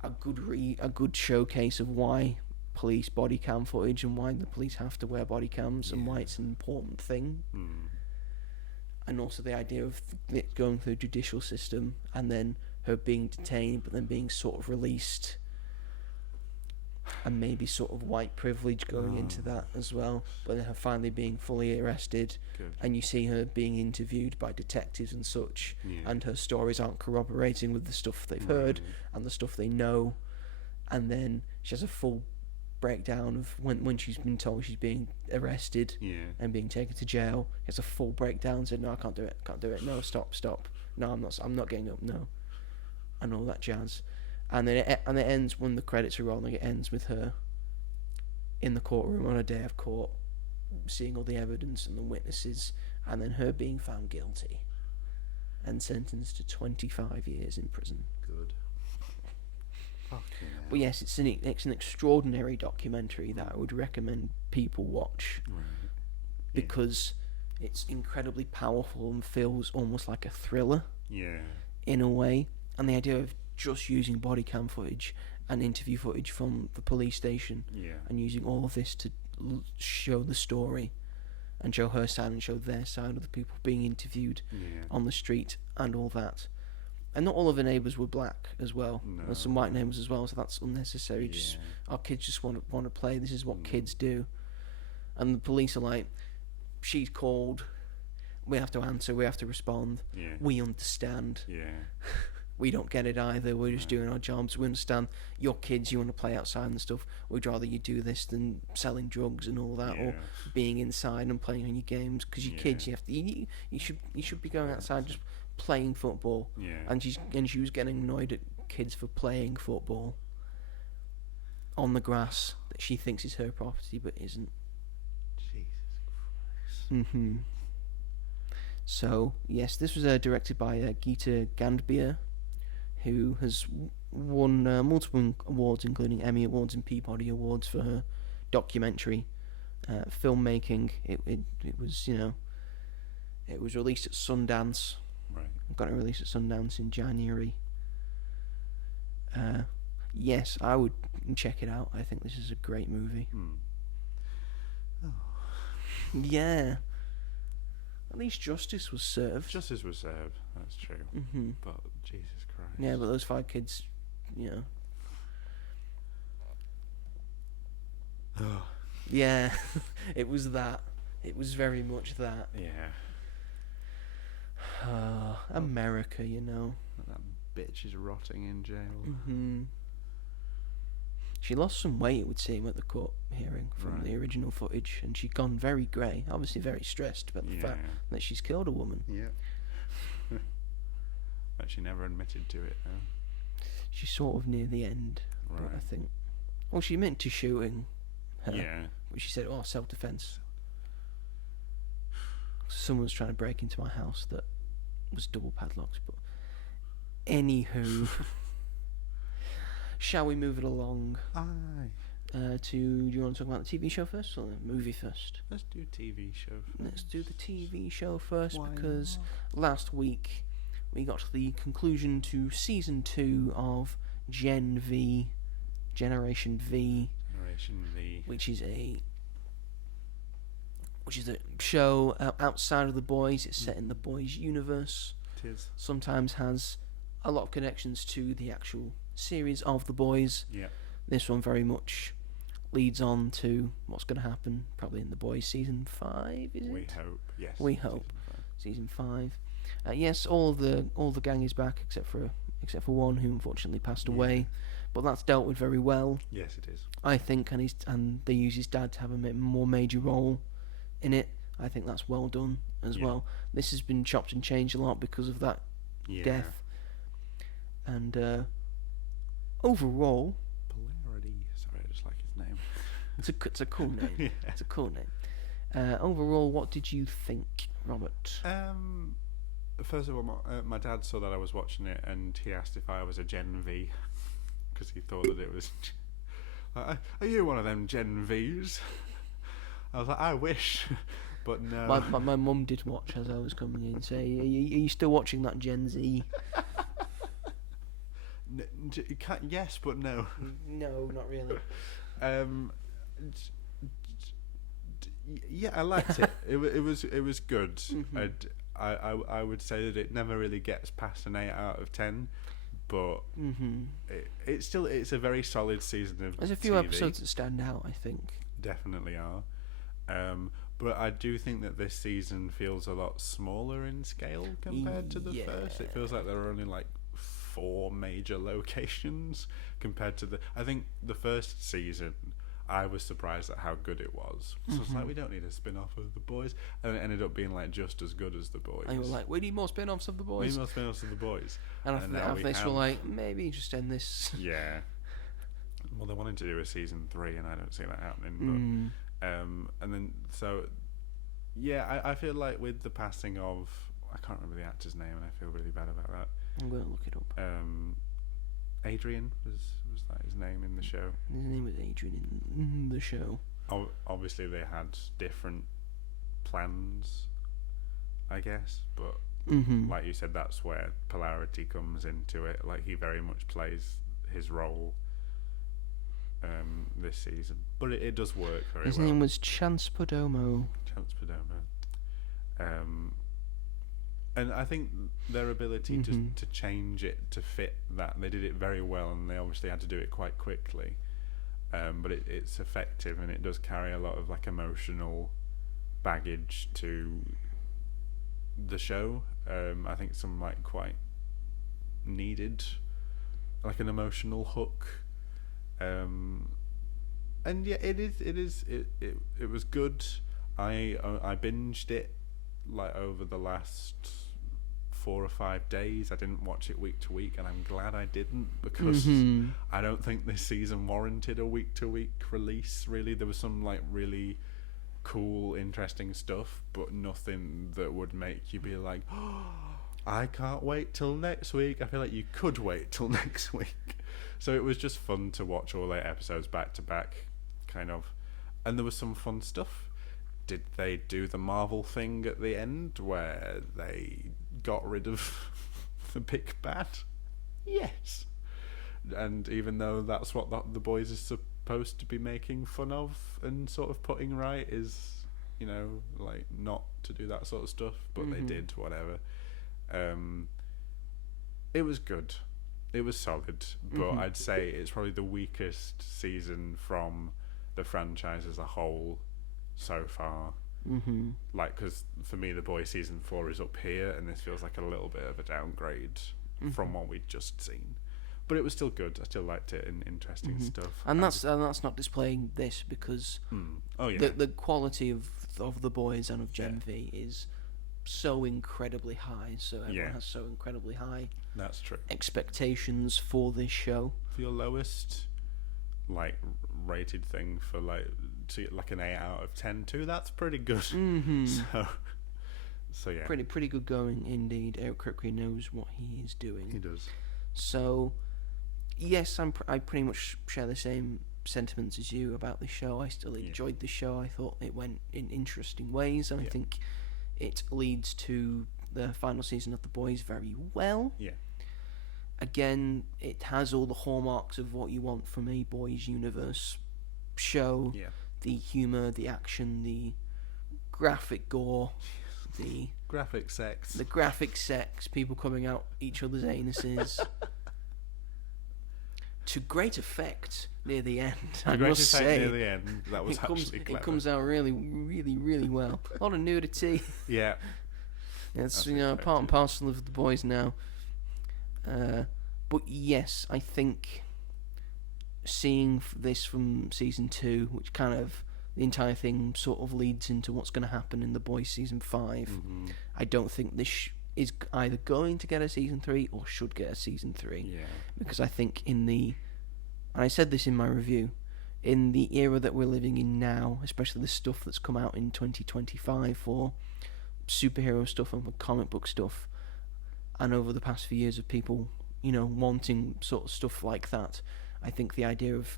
a good showcase of why police body cam footage and why the police have to wear body cams and why it's an important thing. And also the idea of it going through the judicial system, and then her being detained but then being sort of released, and maybe sort of white privilege going into that as well, but then her finally being fully arrested. Good. And you see her being interviewed by detectives and such, and her stories aren't corroborating with the stuff they've heard and the stuff they know, and then she has a full breakdown of when she's been told she's being arrested and being taken to jail. She has a full breakdown, said, no, I can't do it, no, stop, no, I'm not getting up, no, and all that jazz. And then it ends when the credits are rolling. It ends with her in the courtroom on a day of court, seeing all the evidence and the witnesses, and then her being found guilty and sentenced to 25 years in prison. Good. But yes, it's an extraordinary documentary that I would recommend people watch, because it's incredibly powerful and feels almost like a thriller in a way. And the idea of just using body cam footage and interview footage from the police station and using all of this to show the story and show her side and show their side of the people being interviewed on the street and all that. And not all of the neighbours were black as well. No. There's some white neighbours as well, so that's unnecessary. Just our kids just want to play. This is what kids do. And the police are like, she's called. We have to answer. We have to respond. We understand. we don't get it either. We're just doing our jobs. We understand your kids, you want to play outside and stuff. We'd rather you do this than selling drugs and all that, or being inside and playing on your games. Because your kids, you should be going outside just playing football. Yeah. And she was getting annoyed at kids for playing football on the grass that she thinks is her property but isn't. Jesus Christ. So yes, this was directed by Geeta Gandbir, who has won multiple awards, including Emmy Awards and Peabody Awards for her documentary filmmaking. It was, it was released at Sundance. Right. Got it released at Sundance in January. Yes, I would check it out. I think this is a great movie. Oh. Yeah. At least justice was served. Justice was served, that's true. But Jesus Christ. Yeah, but those 5 kids, Yeah, it was that. It was very much that. Yeah. America, That bitch is rotting in jail. She lost some weight, it would seem, at the court hearing from the original footage, and she'd gone very grey, obviously very stressed about the fact that she's killed a woman. Yeah. But she never admitted to it, though. She's sort of near the end, but I think... Well, she admitted to shooting her. Yeah. But she said, self-defence. Someone's trying to break into my house that was double padlocked, but... Anywho... Shall we move it along? Aye. Do you want to talk about the TV show first or the movie first? Let's do TV show first. Let's do the TV show first. Why because not? Last week we got to the conclusion to season 2 of Generation V, Generation V. which is a show outside of The Boys. It's set in The Boys universe. It is. Sometimes has a lot of connections to the actual series of The Boys. Yeah. This one very much leads on to what's going to happen probably in The Boys season 5, is it? We hope, yes. We hope. Season 5. Yes, all the gang is back except for one who unfortunately passed away, but that's dealt with very well. Yes, it is. I think, and they use his dad to have a more major role in it. I think that's well done as well. This has been chopped and changed a lot because of that death. And overall, Polarity. Sorry, I just like his name. It's a cool name. It's a cool name. Overall, what did you think, Robert? First of all, my dad saw that I was watching it, and he asked if I was a Gen V, because he thought that it was. Are you one of them Gen Vs? I was like, I wish, but no. My mum did watch as I was coming in. Say, are you still watching that Gen Z? Yes, but no. No, not really. Yeah, I liked it. It was good. Mm-hmm. I would say that it never really gets past an 8 out of 10, but it's a very solid season of There's a few TV. episodes that stand out, I think. Definitely are. But I do think that this season feels a lot smaller in scale compared to the first. It feels like there are only like 4 major locations compared to I think the first season I was surprised at how good it was. So it's like, we don't need a spin-off of The Boys, and it ended up being like just as good as The Boys. And you were like, we need more spin-offs of The Boys. We need more spin-offs of The Boys. And after this we're like, maybe just end this. Yeah. Well, they wanted to do a season 3 and I don't see that happening, but and then so I feel like with the passing of, I can't remember the actor's name and I feel really bad about that. I'm going to look it up. Adrian was that his name in the show? His name was Adrian in the show. Obviously they had different plans, I guess, but like you said, that's where polarity comes into it. Like, he very much plays his role this season, but it does work very well. His name was Chance Perdomo. And I think their ability to change it to fit that, they did it very well, and they obviously had to do it quite quickly. But it's effective, and it does carry a lot of like emotional baggage to the show. I think some like quite needed like an emotional hook. And yeah, it was good. I binged it like over the last 4 or 5 days. I didn't watch it week to week, and I'm glad I didn't, because I don't think this season warranted a week to week release. Really, there was some like really cool, interesting stuff, but nothing that would make you be like, oh, I can't wait till next week. I feel like you could wait till next week. So it was just fun to watch all 8 episodes back to back, kind of. And there was some fun stuff. Did they do the Marvel thing at the end where they got rid of the big bad? Yes. And even though that's what the boys is supposed to be making fun of and sort of putting right, is, you know, like not to do that sort of stuff, but they did, whatever. It was good. It was solid, but I'd say it's probably the weakest season from the franchise as a whole so far. Like, because for me, The Boys season 4 is up here, and this feels like a little bit of a downgrade from what we'd just seen. But it was still good. I still liked it, and interesting stuff. And that's not displaying this, because the quality of The Boys and of Gen V is so incredibly high. So everyone has so incredibly high. That's true. Expectations for this show. For your lowest, like, rated thing for like an 8 out of 10 too, that's pretty good. So yeah, pretty good going indeed. Eric Kripke knows what he is doing. He does. So yes, I pretty much share the same sentiments as you about the show. I still enjoyed the show. I thought it went in interesting ways, and I think it leads to the final season of The Boys very well. Yeah. Again, it has all the hallmarks of what you want from a boys' universe show. Yeah. The humour, the action, the graphic gore, the graphic sex, people coming out each other's anuses. To great effect near the end, I must say. Near the end, that was actually clever. It comes out really, really, really well. A lot of nudity. Yeah. It's part and parcel of The Boys now. But yes, I think seeing this from season 2, which kind of the entire thing sort of leads into what's going to happen in The Boys season 5. I don't think this is either going to get a season 3 or should get a season 3. Yeah. Because I think and I said this in my review, in the era that we're living in now, especially the stuff that's come out in 2025 for superhero stuff and for comic book stuff, and over the past few years of people, you know, wanting sort of stuff like that, I think the idea of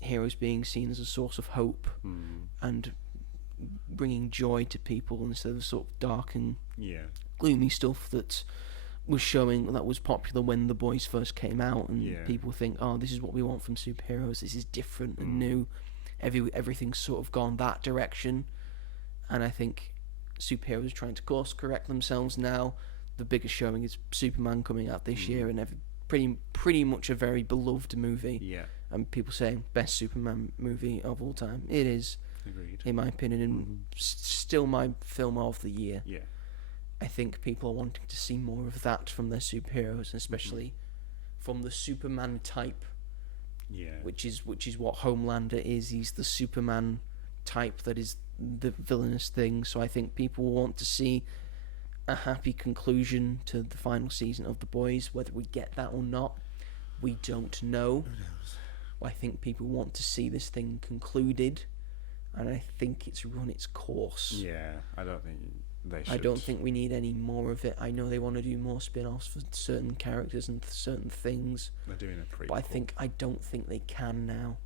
heroes being seen as a source of hope and bringing joy to people instead of sort of dark and gloomy stuff that was popular when The Boys first came out, and people think, oh, this is what we want from superheroes, this is different and new, everything's sort of gone that direction. And I think superheroes are trying to course correct themselves now. The biggest showing is Superman coming out this year, and pretty much a very beloved movie. Yeah. And people saying best Superman movie of all time. It is. Agreed. In my opinion, and still my film of the year. Yeah. I think people are wanting to see more of that from their superheroes, and especially from the Superman type. Yeah. Which is what Homelander is. He's the Superman type that is the villainous thing. So I think people want to see a happy conclusion to the final season of The Boys. Whether we get that or not, we don't know. Who knows? I think people want to see this thing concluded, and I think it's run its course. Yeah, I don't think they should. I don't think we need any more of it. I know they want to do more spin-offs for certain characters and certain things. They're doing a prequel. But I don't think they can now.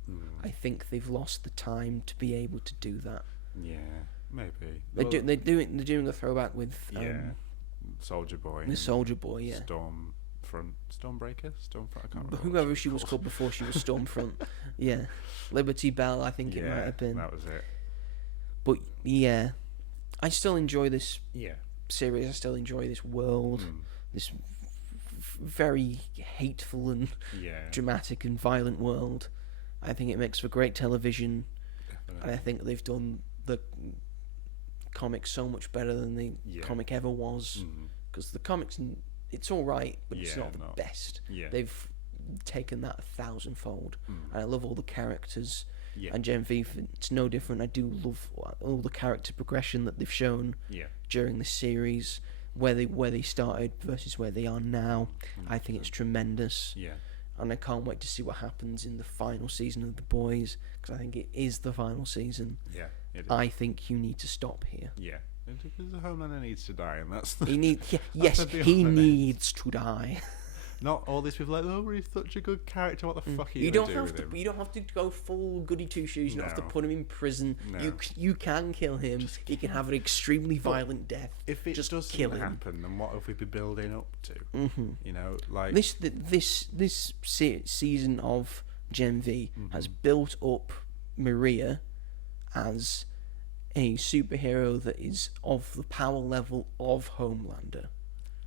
I think they've lost the time to be able to do that. Yeah. Maybe they're doing a throwback with Soldier Boy. The Soldier Boy, yeah. Stormbreaker. I can't remember. Whoever she was called before she was Stormfront. Yeah, Liberty Bell. I think it might have been. That was it. But yeah, I still enjoy this series. I still enjoy this world. This very hateful and dramatic and violent world. I think it makes for great television. Definitely. And I think they've done the comic so much better than the comic ever was, because the comics it's all right, but it's Yeah, not the best. Yeah. They've taken that 1,000-fold, and I love all the characters. Yeah. And Gen V, it's no different. I do love all the character progression that they've shown during the series, where they started versus where they are now. 100%. I think it's tremendous. Yeah. And I can't wait to see what happens in the final season of The Boys, because I think it is the final season. Yeah, it is. I think you need to stop here. Yeah. Because the Homelander needs to die, and that's the... He needs to die. Not all these people like, oh, he's such a good character. What the fuck are you don't gonna do have with to. him? You don't have to go full goody two shoes. You don't have to No. put him in prison. No. You can kill him. He can have an extremely violent death. If it just doesn't kill him. happen, then what have we been building up to? You know, like This season of Gen V has built up Maria as a superhero that is of the power level of Homelander.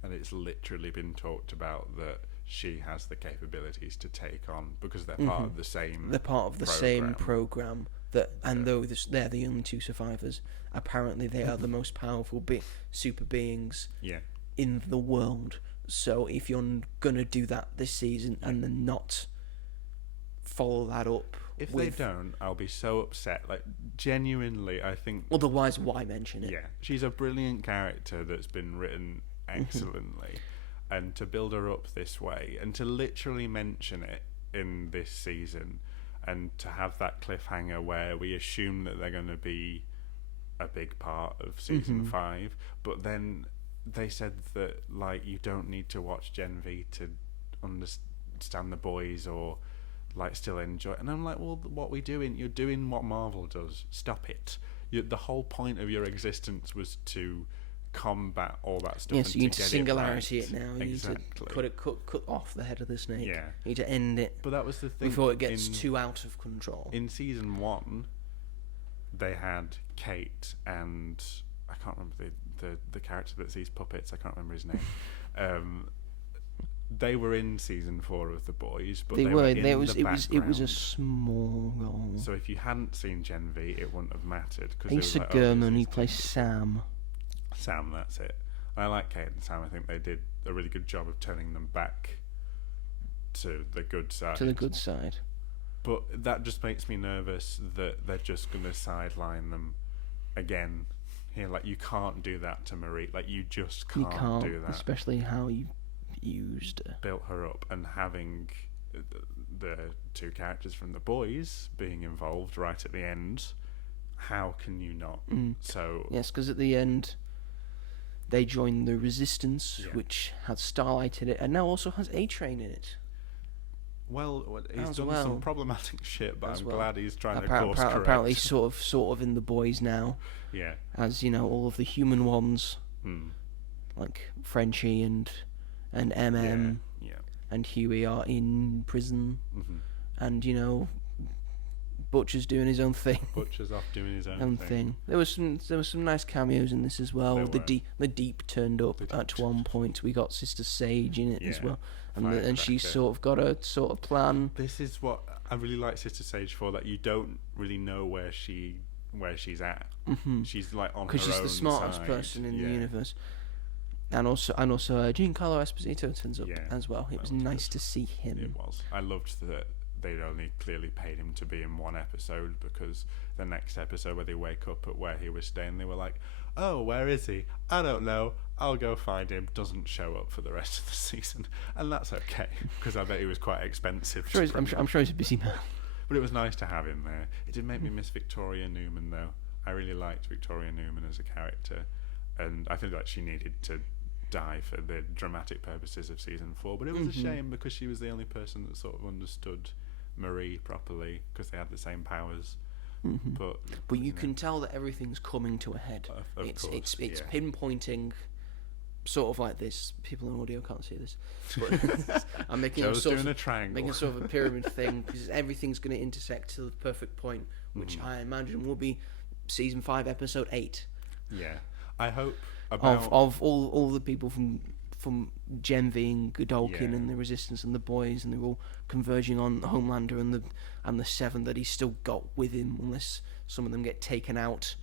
and it's literally been talked about that she has the capabilities to take on, because they're part of the same. They're part of the same program. Though they're the only two survivors, apparently they are the most powerful super beings in the world. So if you're gonna do that this season and then not follow that up, if they don't, I'll be so upset. Like, genuinely, I think. Otherwise, why mention it? Yeah, she's a brilliant character that's been written excellently, and to build her up this way, and to literally mention it in this season, and to have that cliffhanger where we assume that they're going to be a big part of season 5, but then they said that, like, you don't need to watch Gen V to understand the boys or like still enjoy. And I'm like, well, what we doing? You're doing what Marvel does. Stop it. The whole point of your existence was to combat all that stuff. Yes, you need to singularity it now. You Exactly. need to cut off the head of the snake. Yeah. You need to end it. But that was the thing. Before it gets too out of control. In season 1, they had Kate and I can't remember the character that sees puppets. I can't remember his name. They were in season 4 of The Boys, but they were in the background. It was a small role. So if you hadn't seen Gen V, it wouldn't have mattered. Asa Gurman, he plays Sam. Sam, that's it. I like Kate and Sam. I think they did a really good job of turning them back to the good side. But that just makes me nervous that they're just going to sideline them again. Here, like, you can't do that to Marie. Like, you just can't do that. Especially how you used her. Built her up, and having the two characters from The Boys being involved right at the end, how can you not? So yes, because at the end they joined the Resistance, which had Starlight in it, and now also has A-Train in it. Well, he's done some problematic shit, but I'm glad he's trying to course correct. Apparently, sort of in The Boys now. Yeah. As you know, all of the human ones, like Frenchie and MM and Huey are in prison, and you know, Butcher's doing his own thing. Butcher's off doing his own thing. There was some nice cameos in this as well. The Deep turned up at one point. We got Sister Sage in it as well, and she's sort of got a sort of plan. This is what I really like Sister Sage for, that you don't really know where she's at. She's like on her own, because she's the smartest person in the universe. And also, Giancarlo Esposito turns up as well. It was nice to see him. It was. I loved that they'd only clearly paid him to be in one episode, because the next episode where they wake up at where he was staying, they were like, oh, where is he? I don't know. I'll go find him. Doesn't show up for the rest of the season. And that's okay, because I bet he was quite expensive. I'm sure he's a busy man. But it was nice to have him there. It did make me miss Victoria Newman, though. I really liked Victoria Newman as a character, and I think that she needed to die for the dramatic purposes of season 4, but it was a shame, because she was the only person that sort of understood Marie properly, because they had the same powers. But you can tell that everything's coming to a head. It's pinpointing, sort of like this. People in audio can't see this, but I'm making a sort of a pyramid thing, because everything's going to intersect to the perfect point, which I imagine will be season 5, episode 8. Yeah, I hope. Of all the people from from Gen V and Godolkin and the Resistance and the boys, and they're all converging on Homelander and the Seven that he's still got with him, unless some of them get taken out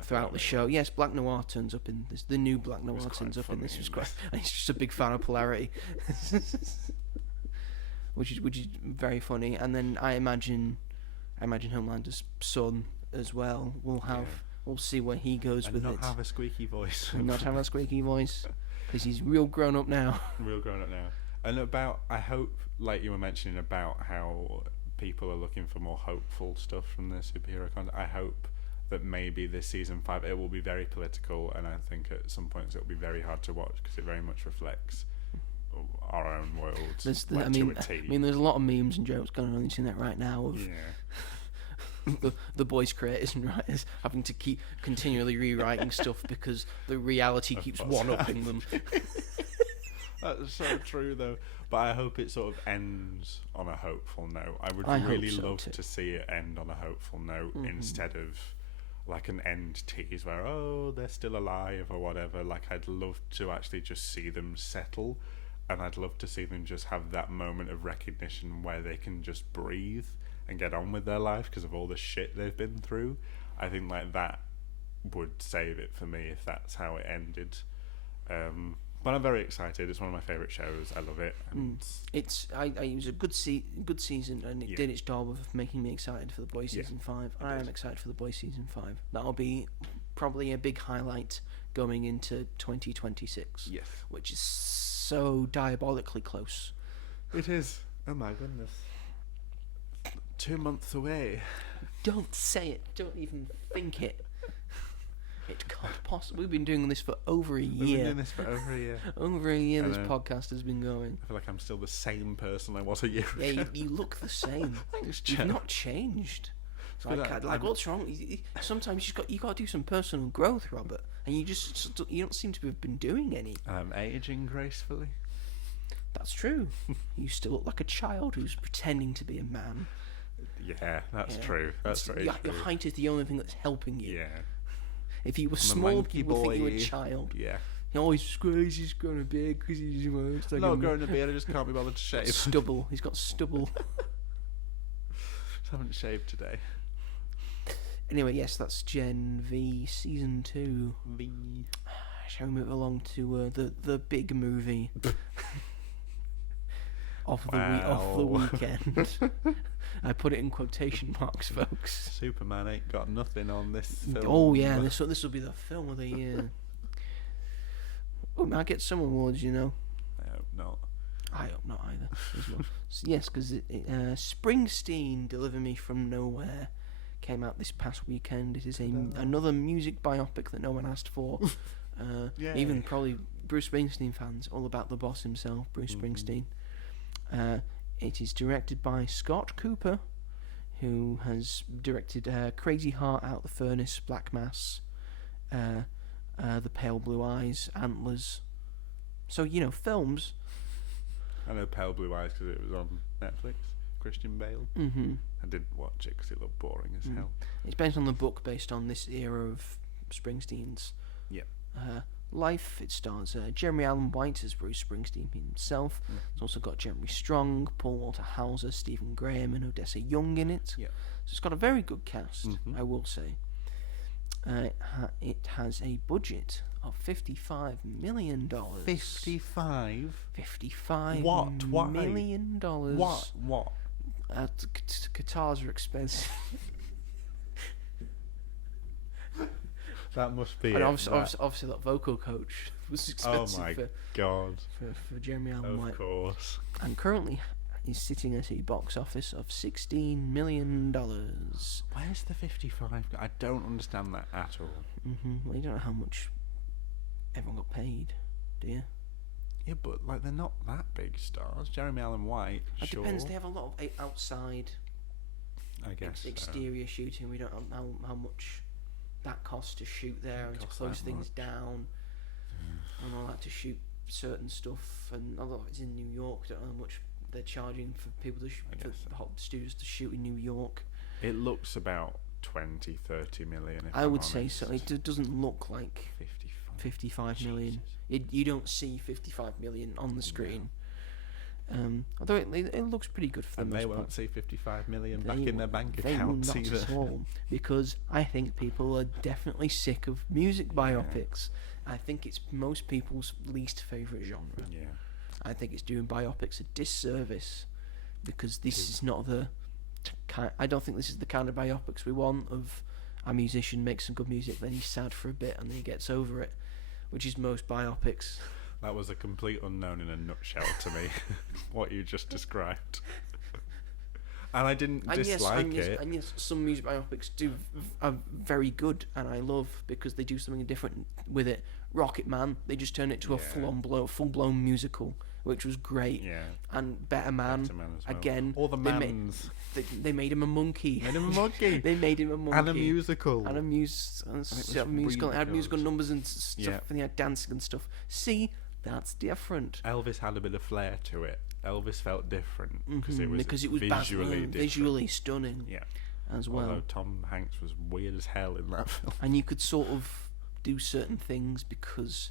throughout the show. Yes, Black Noir turns up in this. The new Black Noir turns up in this. Was quite. He's just a big fan of polarity, which is very funny. And then I imagine Homelander's son as well will have. We'll see where he goes and with not it. Have a squeaky voice. Not have a squeaky voice, because he's real grown up now. Real grown up now. And I hope, like you were mentioning about how people are looking for more hopeful stuff from the superhero content. I hope that maybe this season 5 it will be very political, and I think at some points it will be very hard to watch because it very much reflects our own world. I mean, there's a lot of memes and jokes going on the internet right now of the boys' creators and writers having to keep continually rewriting stuff because the reality keeps one-upping them. That's so true, though. But I hope it sort of ends on a hopeful note. I would really love to see it end on a hopeful note instead of like an end tease where, oh, they're still alive or whatever. Like, I'd love to actually just see them settle, and I'd love to see them just have that moment of recognition where they can just breathe and get on with their life because of all the shit they've been through. I think like that would save it for me if that's how it ended. But I'm very excited. It's one of my favourite shows. I love it. And it was a good season, and it did its job of making me excited for The Boys season 5. I am excited for The Boys season 5. That'll be probably a big highlight going into 2026. Yes, which is so diabolically close. It is. Oh my goodness. 2 months away. Don't say it. Don't even think it. It can't possibly. We've been doing this for over a year. We've been doing this for over a year. Over a year, this podcast has been going. I feel like I'm still the same person I was a year ago. Yeah, you look the same. You've not changed. Like what's wrong? Sometimes you got to do some personal growth, Robert, and you don't seem to have been doing any. I'm aging gracefully. That's true. You still look like a child who's pretending to be a man. Yeah, that's true. That's very true. Your height is the only thing that's helping you. Yeah. If you were small, people would think you were a child. Yeah. He's growing a beard because he's like not growing a beard. I just can't be bothered to shave. Stubble. He's got stubble. Just haven't shaved today. Anyway, yes, that's Gen V season 2. V. Shall we move along to the big movie of the weekend? I put it in quotation marks, folks. Superman ain't got nothing on this film. Oh yeah, this will be the film of the year. We might get some awards, you know. I hope not. I hope not either. Yes, because Springsteen, Deliver Me From Nowhere, came out this past weekend. It is another music biopic that no one asked for. Even probably Bruce Springsteen fans, all about the boss himself, Bruce Springsteen. It is directed by Scott Cooper, who has directed Crazy Heart, Out the Furnace, Black Mass, The Pale Blue Eyes, Antlers. So, films. I know Pale Blue Eyes because it was on Netflix. Christian Bale. Mm-hmm. I didn't watch it because it looked boring as hell. It's based on the book based on this era of Springsteen's life. It stars Jeremy Allen White as Bruce Springsteen himself. It's also got Jeremy Strong, Paul Walter Hauser, Stephen Graham, and Odessa Young in it. So it's got a very good cast, I will say. It has a budget of $55 million. 55? $55 What? Why? million. What? Guitars are expensive. That must be. And obviously, that vocal coach was expensive. Oh my god! For Jeremy Allen White, of course. And currently, he's sitting at a box office of $16 million. Where's the 55? I don't understand that at all. Well, you don't know how much everyone got paid, do you? Yeah, but they're not that big stars. Jeremy Allen White. It depends. They have a lot of outside. I guess exterior shooting. We don't know how much that costs to shoot there and to close things down and all that to shoot certain stuff, and a lot of it's in New York. I don't know how much they're charging for people to for studios to shoot in New York. It looks about 20-30 million. I would say so. It doesn't look like 55 55 million. You don't see 55 million on the screen. Although it looks pretty good for them. And they won't see 55 million back in their bank accounts They will either. not at all, because I think people are definitely sick of music biopics. I think it's most people's least favourite genre. Yeah. I think it's doing biopics a disservice, because this is not I don't think this is the kind of biopics we want, of a musician makes some good music, then he's sad for a bit and then he gets over it, which is most biopics. That was a complete unknown in a nutshell to me, what you just described. And I didn't dislike it. And yes, some music biopics are very good, and I love, because they do something different with it. Rocket Man, they just turned it to a full-blown musical, which was great. Yeah. And Better Man, as well. again. All the mans. They made him a monkey. Made him a monkey. They made him a monkey. And a musical. And a musical. It had musical numbers and stuff, Yeah. and they had dancing and stuff. See, that's different. Elvis had a bit of flair to it. Elvis felt different because it was visually visually stunning. Yeah. As well. Although Tom Hanks was weird as hell in that film. And you could sort of do certain things because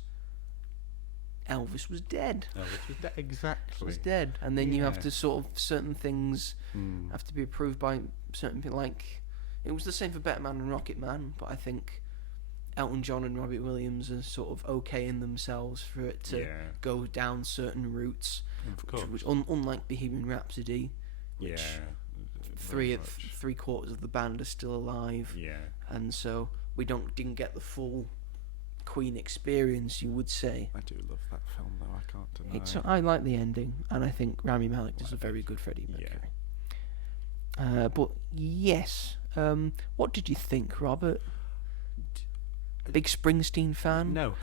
Elvis was dead. Elvis was dead. Exactly. Was dead, and then you have to sort of certain things Mm. have to be approved by certain people. Like it was the same for Better Man and Rocket Man, but I think Elton John and Robbie Williams are sort of okay in themselves for it to go down certain routes. Of course. Which unlike Bohemian Rhapsody, which very three quarters of the band are still alive. Yeah. And so we didn't get the full Queen experience, you would say. I do love that film though, I can't deny. I like the ending, and I think Rami Malek does a very good Freddie Mercury. But yes, what did you think, Robert? Big Springsteen fan? No.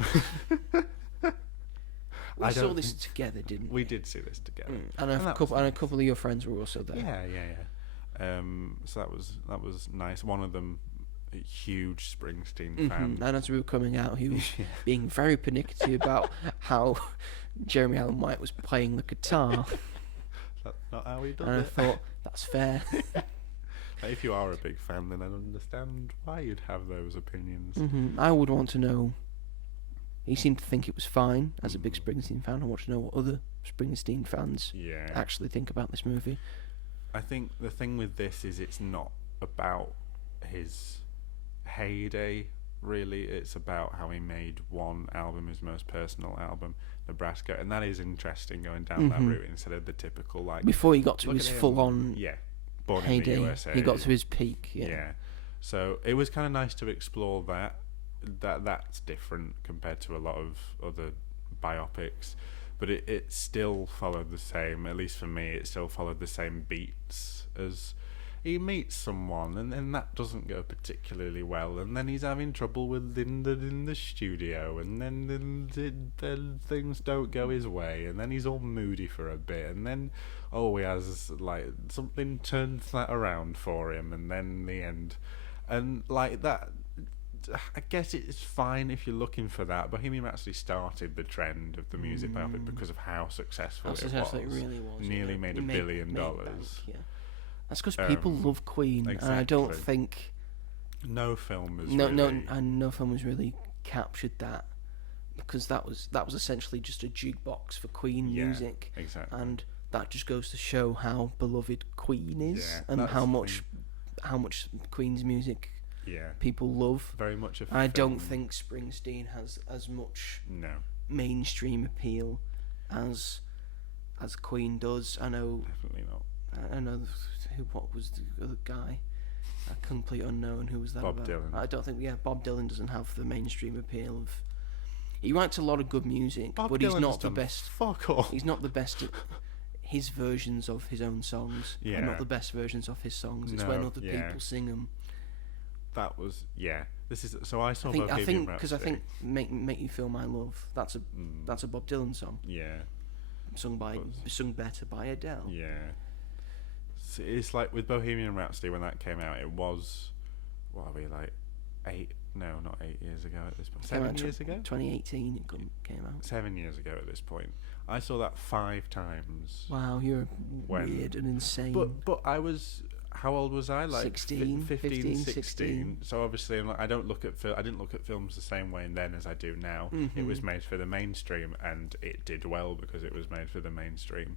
We saw this together, didn't we? We did see this together. And a couple of your friends were also there. Yeah. So that was nice. One of them, a huge Springsteen fan. And as we were coming out, he was being very pernickety about how Jeremy Allen White was playing the guitar. That's not how he does And it. I thought, that's fair. If you are a big fan, then I understand why you'd have those opinions. I would want to know. He seemed to think it was fine as a big Springsteen fan. I want to know what other Springsteen fans actually think about this movie. I think the thing with this is it's not about his heyday, really. It's about how he made one album, his most personal album, Nebraska, and that is interesting, going down that route instead of the typical, like... Before he got to his full-on Born heyday, in the USA. he got to his peak, So it was kind of nice to explore that. That's different compared to a lot of other biopics, but it still followed the same, at least for me, it still followed the same beats as he meets someone and then that doesn't go particularly well, and then he's having trouble with Linda in the studio, and then things don't go his way, and then he's all moody for a bit, and then he has like something turns that around for him, and then the end, and like that. I guess it's fine if you're looking for that. Bohemian Rhapsody started the trend of the music biopic because of how successful it was. It really was. Nearly made $1 billion. That's because people love Queen, and I don't think no film has no film has really captured that, because that was essentially just a jukebox for Queen music, exactly, and that just goes to show how beloved Queen is, and how much Queen's music. People love very much. I don't think Springsteen has as much mainstream appeal as Queen does. I know, definitely not. I know what was the other guy, a complete unknown. Who was that? Bob Dylan. I don't think. Bob Dylan doesn't have the mainstream appeal of. He writes a lot of good music, but he's not the best. Fuck off. He's not the best at his versions of his own songs. Are not the best versions of his songs. It's when other people sing them. That was This is so I saw. I think because I think "Make You Feel My Love." That's a Bob Dylan song. Yeah. Sung better by Adele. Yeah. So it's like with Bohemian Rhapsody, when that came out, it was what are we like 8 years ago at this point. 7 years ago. 2018 it came out. 7 years ago at this point. I saw that 5 times. Wow, you're weird and insane. But I was how old was I? Like 16, 15, 16. 16. So obviously, I didn't look at films the same way then as I do now. Mm-hmm. It was made for the mainstream, and it did well because it was made for the mainstream.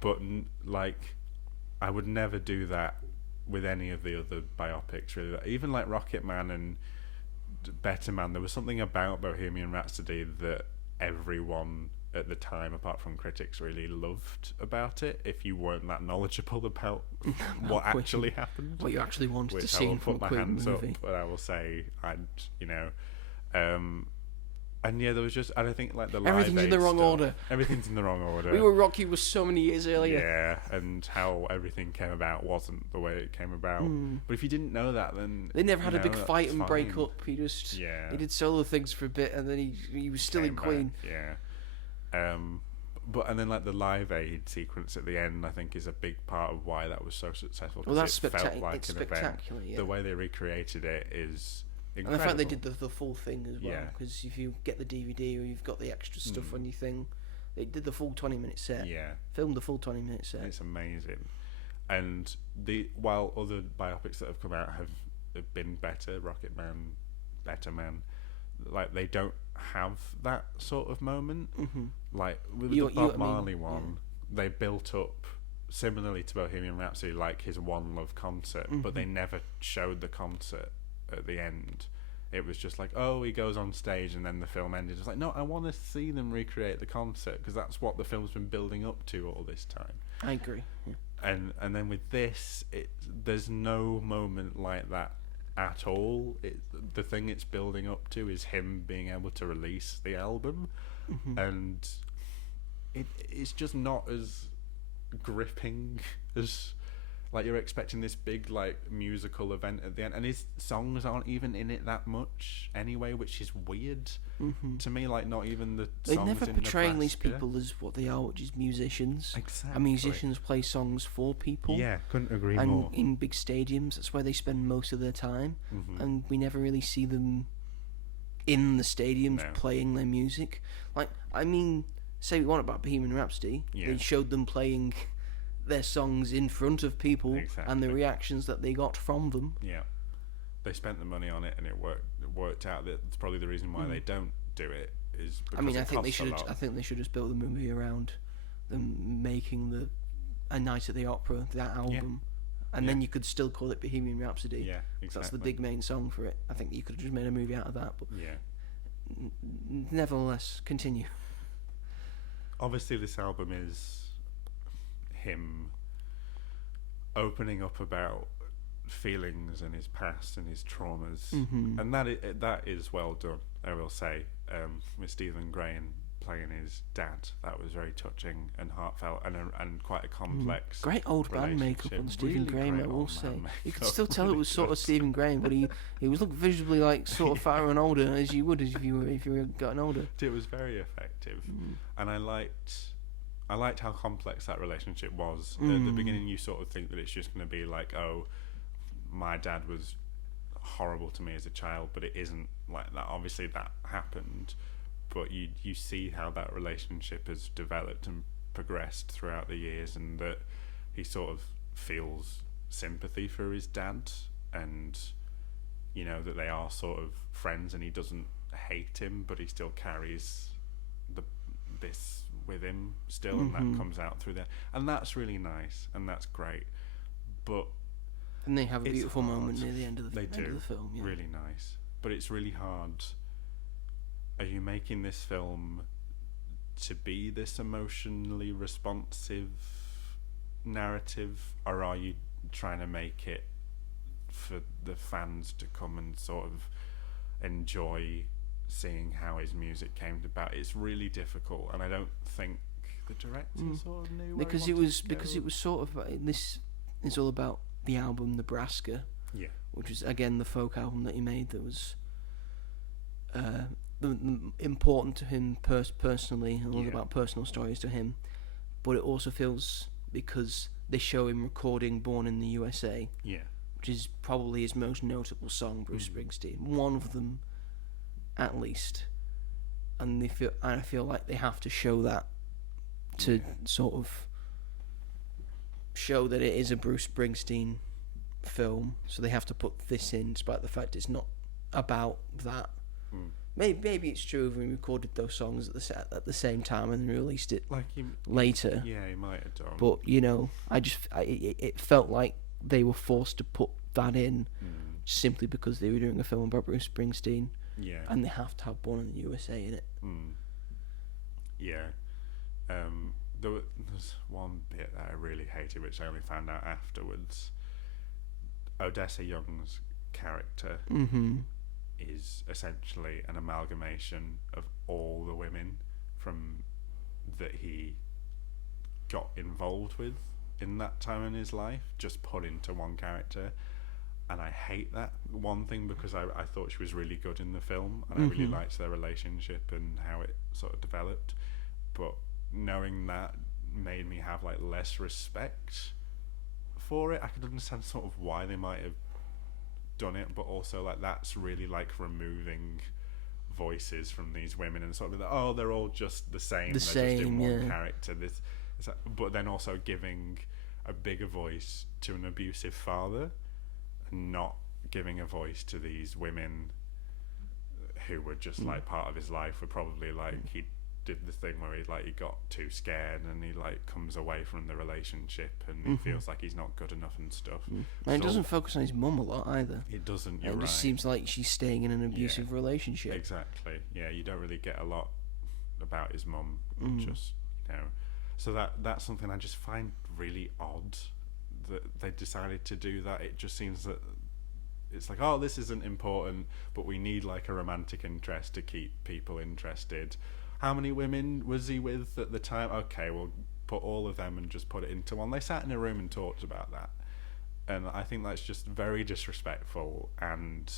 But like, I would never do that with any of the other biopics. Really, even like Rocket Man and Better Man, there was something about Bohemian Rhapsody that everyone at the time, apart from critics, really loved about it. If you weren't that knowledgeable about what actually happened, what you actually wanted to which see I will from put my a hands movie. up, but I will say, and yeah, there was just, and I think like the Live Everything's in Aid the wrong stuff, order. Everything's in the wrong order. We Were Rocky was so many years earlier. Yeah, and how everything came about wasn't the way it came about. But if you didn't know that, then They never had a big that's fight and break fine. up. He just Yeah. he did solo things for a bit, and then he was still in Came Queen. back, yeah. But and then like the Live Aid sequence at the end, I think is a big part of why that was so successful. Well, that's it felt spectacular. like It's an spectacular. event. Yeah. The way they recreated it is And incredible. the fact they did the full thing as well, Yeah. because if you get the DVD or you've got the extra stuff on your thing, they did the full 20-minute set. Yeah, Filmed the full 20-minute set. it's amazing. And while other biopics that have come out have been better, Rocket Man, Better Man, like they don't have that sort of moment. Mm-hmm. Like with You- the you- Bob I mean, Marley one, they built up similarly to Bohemian Rhapsody, like his One Love concert, but they never showed the concert at the end. It was just like, oh, he goes on stage and then the film ended. It's like, no, I want to see them recreate the concert because that's what the film's been building up to all this time. I agree. Yeah. And then with this, there's no moment like that at all. The thing it's building up to is him being able to release the album, and it's just not as gripping as like you're expecting this big like musical event at the end, and his songs aren't even in it that much anyway, which is weird to me. Like not even the They're songs never in portraying these Nebraska. people as what they are, which is musicians. Exactly. And musicians play songs for people. Yeah, couldn't agree And more. in big stadiums, that's where they spend most of their time. And we never really see them in the stadiums No. playing their music. Like, I mean, say we want about Bohemian Rhapsody, Yeah. they showed them playing their songs in front of people and the Exactly. reactions that they got from them. Yeah, they spent the money on it, and it worked out. That's probably the reason why they don't do it. Is because I mean, it I think they costs a should. lot. I think they should have built the movie around them making A Night at the Opera, that album, and then you could still call it Bohemian Rhapsody. Yeah, 'cause exactly. that's the big main song for it. I think you could have just made a movie out of that. But Yeah. nevertheless, continue. Obviously, this album is him opening up about feelings and his past and his traumas, and that is well done. I will say, with Stephen Graham playing his dad, that was very touching and heartfelt, and quite a complex. Great old band makeup relationship. on Stephen Really Graham, I great will old say. man You could makeup, still tell it really was sort of good. Stephen Graham, but he was looking visibly like sort of fatter and older, as you would if you were gotten older. It was very effective, and I liked how complex that relationship was. At the beginning, you sort of think that it's just going to be like, oh, my dad was horrible to me as a child, but it isn't like that. Obviously, that happened, but you see how that relationship has developed and progressed throughout the years, and that he sort of feels sympathy for his dad, and you know that they are sort of friends, and he doesn't hate him, but he still carries this with him still, and that comes out through there, and that's really nice, and that's great. But And they have a it's beautiful hard. moment near the end of the They end do, of the film. Yeah. really nice, but it's really hard. Are you making this film to be this emotionally responsive narrative, or are you trying to make it for the fans to come and sort of enjoy seeing how his music came about? It's really difficult, and I don't think the director sort of knew where because he it wanted was to because go. it was sort of this is all about the album Nebraska, Yeah, which was again the folk album that he made that was important to him personally, and all about personal stories to him. But it also feels because they show him recording "Born in the USA," yeah, which is probably his most notable song, Bruce Springsteen, one of them at least, and I feel like they have to show that to sort of show that it is a Bruce Springsteen film, so they have to put this in, despite the fact it's not about that. Mm. Maybe it's true if we recorded those songs at the same time and released it later. Yeah, he might have done. But it felt like they were forced to put that in simply because they were doing a film about Bruce Springsteen. Yeah. And they have to have Born in the USA in it. Mm. Yeah. There's one bit that I really hated, which I only found out afterwards. Odessa Young's character is essentially an amalgamation of all the women from that he got involved with in that time in his life, just put into one character. And I hate that one thing because I thought she was really good in the film, and I really liked their relationship and how it sort of developed. But knowing that made me have like less respect for it. I could understand sort of why they might have done it, but also like that's really like removing voices from these women and sort of like, oh, they're all just the same. They're just in one character. But then also giving a bigger voice to an abusive father, and not giving a voice to these women who were just like part of his life. Were probably like he did the thing where he got too scared and he like comes away from the relationship and he feels like he's not good enough and stuff. And it doesn't focus on his mum a lot either. It doesn't. You're it just seems like she's staying in an abusive relationship. Exactly. Yeah, you don't really get a lot about his mum. Just so that's something I just find really odd that they decided to do that. It just seems that it's like, oh, this isn't important, but we need like a romantic interest to keep people interested. How many women was he with at the time? Okay, we'll put all of them and just put it into one. They sat in a room and talked about that. And I think that's just very disrespectful and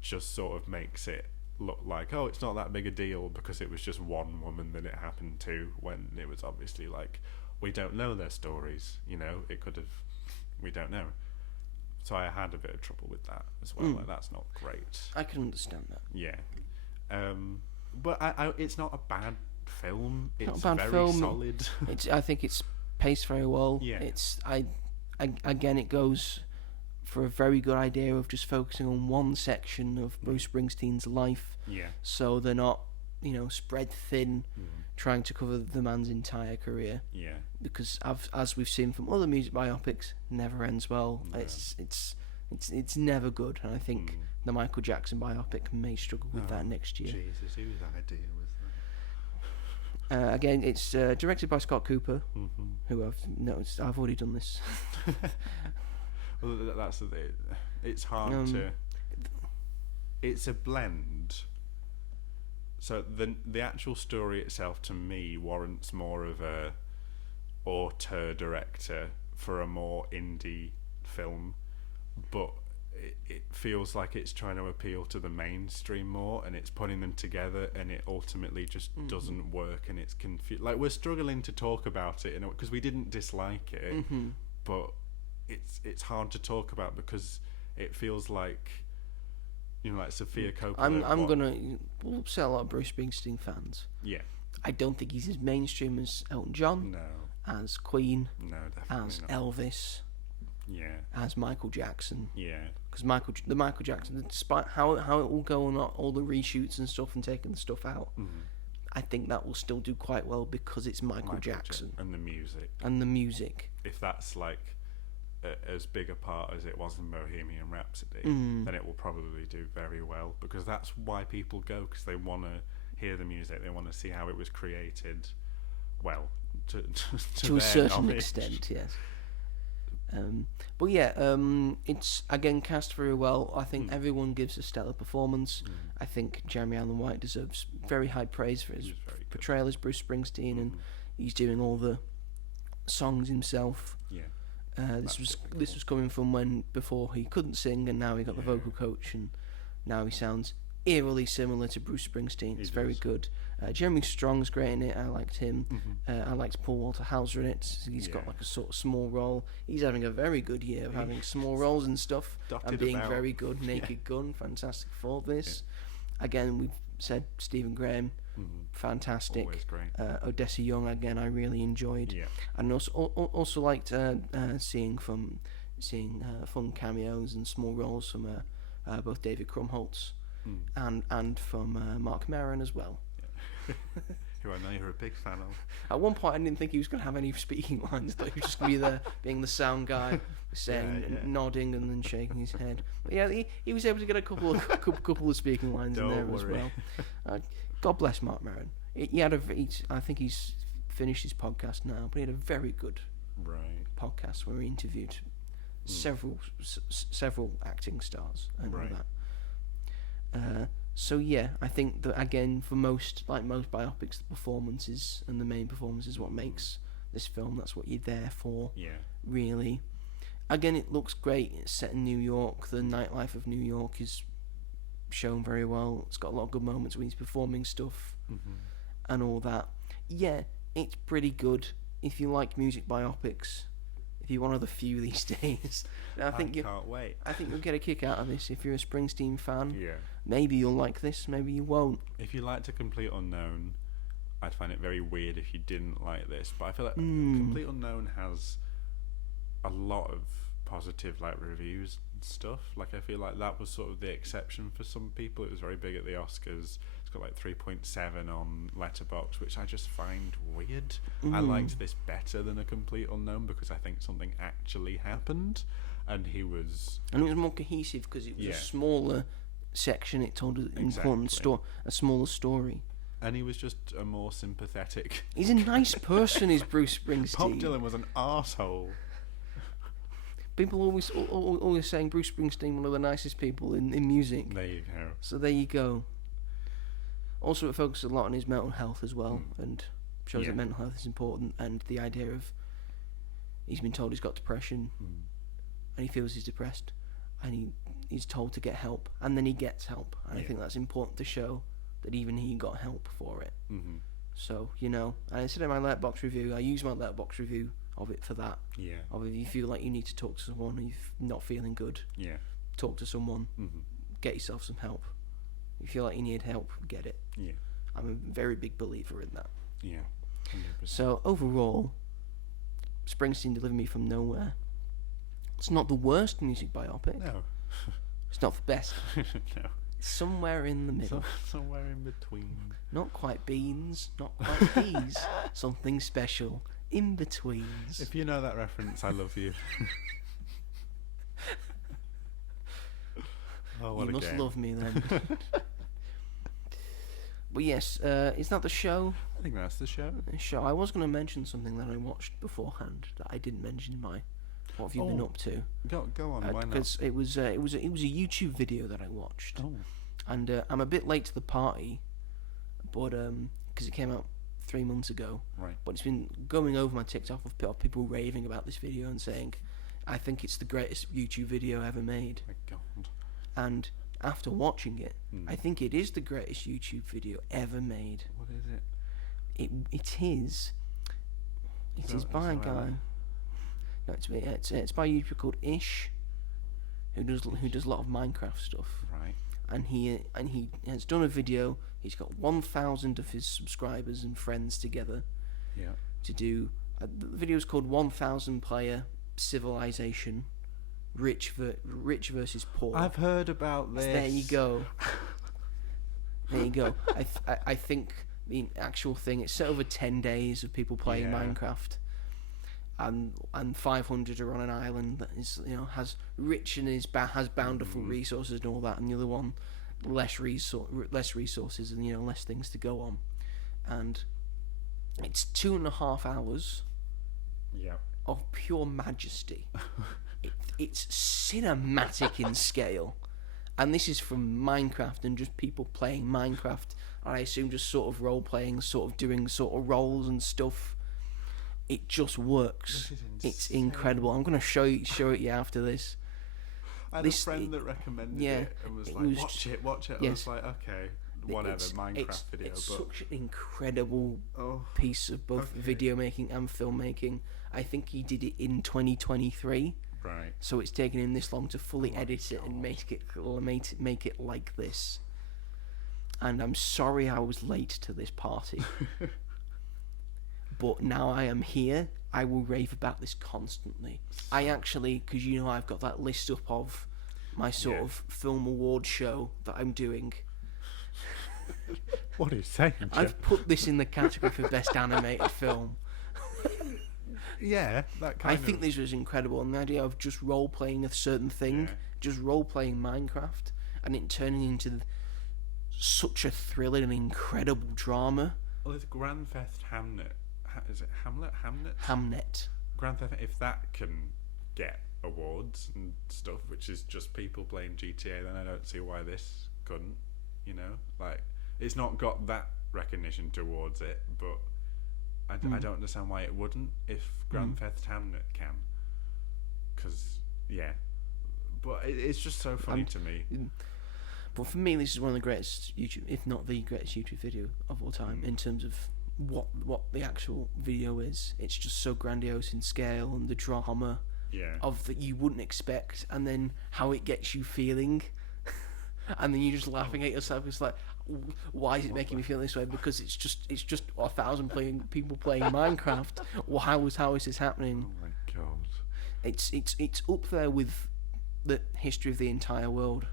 just sort of makes it look like, oh, it's not that big a deal because it was just one woman that it happened to, when it was obviously like, we don't know their stories, it could have, we don't know. So I had a bit of trouble with that as well. Like, that's not great. I can understand that. Yeah. But it's not a bad film. It's not a bad very film. Solid. I think it's paced very well. Yeah. Again, it goes for a very good idea of just focusing on one section of Bruce Springsteen's life. Yeah. So they're not, spread thin, trying to cover the man's entire career. Yeah. Because as we've seen from other music biopics, never ends well. No. It's never good, and I think the Michael Jackson biopic may struggle with that next year. Jesus, whose idea was that? Again, it's directed by Scott Cooper, who I've noticed. I've already done this. Well, that's the thing. It's hard to. It's a blend. So the actual story itself, to me, warrants more of a auteur director for a more indie film, but it feels like it's trying to appeal to the mainstream more, and it's putting them together, and it ultimately just doesn't work, and it's like we're struggling to talk about it, because we didn't dislike it, but it's hard to talk about because it feels like, like Sophia Coppola. We'll upset a lot of Bruce Springsteen fans. Yeah. I don't think he's as mainstream as Elton John. No. As Queen. No, definitely as not. Elvis. Yeah. As Michael Jackson. Yeah. Because Michael Jackson, despite how it will go on all the reshoots and stuff and taking the stuff out, I think that will still do quite well because it's Michael Jackson. And the music. If that's like as big a part as it was in Bohemian Rhapsody, then it will probably do very well, because that's why people go, because they want to hear the music, they want to see how it was created, well, to a certain knowledge. extent, yes. But yeah, it's again cast very well. I think everyone gives a stellar performance. I think Jeremy Allen White deserves very high praise for his portrayal as Bruce Springsteen, and he's doing all the songs himself. Yeah. This was coming from before he couldn't sing, and now he got the vocal coach, and now he sounds eerily similar to Bruce Springsteen. It's very good. Jeremy Strong's great in it. I liked him. I liked Paul Walter Hauser in it. He's got like a sort of small role. He's having a very good year of having small roles and stuff, and being very good. Naked Gun, fantastic for this. Again, we've said Stephen Graham, fantastic. Always great. Odessa Young, again, I really enjoyed. Yeah. And also liked seeing from seeing fun cameos and small roles from both David Krumholtz and from Mark Maron as well. Yeah. Who I know you're a big fan of. At one point, I didn't think he was going to have any speaking lines. I thought he was just going to be there, being the sound guy, saying, nodding and then shaking his head. But yeah, he was able to get a couple of speaking lines in there as well. God bless Mark Maron. I think he's finished his podcast now, but he had a very good podcast where he interviewed several acting stars and all that. So yeah, I think that again, for most biopics, the performances and the main performance is what makes this film. That's what you're there for. Yeah. Really. Again, it looks great. It's set in New York. The nightlife of New York is shown very well. It's got a lot of good moments when he's performing stuff and all that. Yeah, it's pretty good. If you like music biopics, if you're one of the few these days, I can't wait. I think you'll get a kick out of this. If you're a Springsteen fan, maybe you'll like this, maybe you won't. If you liked A Complete Unknown, I'd find it very weird if you didn't like this. But I feel like Complete Unknown has a lot of positive reviews and stuff. I feel like that was sort of the exception for some people. It was very big at the Oscars. It's got 3.7 on Letterboxd, which I just find weird. I liked this better than A Complete Unknown because I think something actually happened, and it was more cohesive because it was a smaller section. It told an important story, a smaller story. And he was just a more sympathetic. He's a nice person, is Bruce Springsteen. Bob Dylan was an arsehole. People always saying Bruce Springsteen, one of the nicest people in music. There you go. So there you go. Also, it focuses a lot on his mental health as well, and shows that mental health is important, and the idea of he's been told he's got depression, and he feels he's depressed, and he's told to get help, and then he gets help, and I think that's important to show that even he got help for it. So, and I said in my Letterboxd review, I use my Letterboxd review of it for that. Yeah. Of if you feel like you need to talk to someone and you're not feeling good, talk to someone, get yourself some help. If you feel like you need help, get it. Yeah. I'm a very big believer in that. Yeah. 100%. So overall, Springsteen delivered me from nowhere. It's not the worst music biopic. No. It's not the best. No. It's somewhere in the middle. Somewhere in between. Not quite beans, not quite peas. Something special in betweens. If you know that reference, I love you. You must love me then. But yes, is that the show? I think that's the show. I was going to mention something that I watched beforehand that I didn't mention in my. What have you been up to? Go on. Why not? Because it was a YouTube video that I watched. Oh. And I'm a bit late to the party, but because it came out 3 months ago. Right. But it's been going over my TikTok of people raving about this video and saying, I think it's the greatest YouTube video ever made. Oh my God. And after watching it, I think it is the greatest YouTube video ever made. What is it? It is by a guy. No, it's by a YouTuber called Ish, who does a lot of Minecraft stuff. Right. And he has done a video. He's got 1,000 of his subscribers and friends together. Yeah. To do the video is called 1,000 Player Civilization. Rich versus poor. I've heard about this. There you go. There you go. I think the actual thing, it's set over 10 days of people playing Minecraft, and 500 are on an island that is has rich and has bountiful resources and all that, and the other one less resources and less things to go on, and it's 2.5 hours. Yeah. Of pure majesty. It's cinematic in scale, and this is from Minecraft and just people playing Minecraft. I assume just sort of role playing, sort of doing sort of roles and stuff. It just works. It's incredible. I'm gonna show it you after this. I had a friend that recommended it and was like, "Watch it." Yes. I was like, "Okay, whatever." Minecraft video, it's such an incredible piece of both video making and filmmaking. I think he did it in 2023. Right. So it's taken him this long to fully edit it and make it like this. And I'm sorry I was late to this party. But now I am here. I will rave about this constantly. I actually, because you know I've got that list up of my sort of film award show that I'm doing. What are you saying, Joe? I've put this in the category for best animated film. Yeah, that kind I of... think this was incredible, and the idea of just role-playing a certain thing, just role-playing Minecraft, and it turning into such a thrilling and incredible drama. Well, it's Grand Theft Hamnet. Is it Hamlet? Hamnet. Grand Theft, if that can get awards and stuff, which is just people playing GTA, then I don't see why this couldn't, you know? Like, it's not got that recognition towards it, but I don't understand why it wouldn't if Grand Theft Hamnet can. Because, yeah. But it's just so funny to me. But for me, this is one of the greatest YouTube, if not the greatest YouTube video of all time, in terms of what the actual video is. It's just so grandiose in scale, and the drama of that you wouldn't expect, and then how it gets you feeling, and then you're just laughing at yourself. It's like, why is it making me feel this way? Because it's just 1,000 people playing Minecraft. Well, how is this happening? Oh my god! It's up there with the history of the entire world,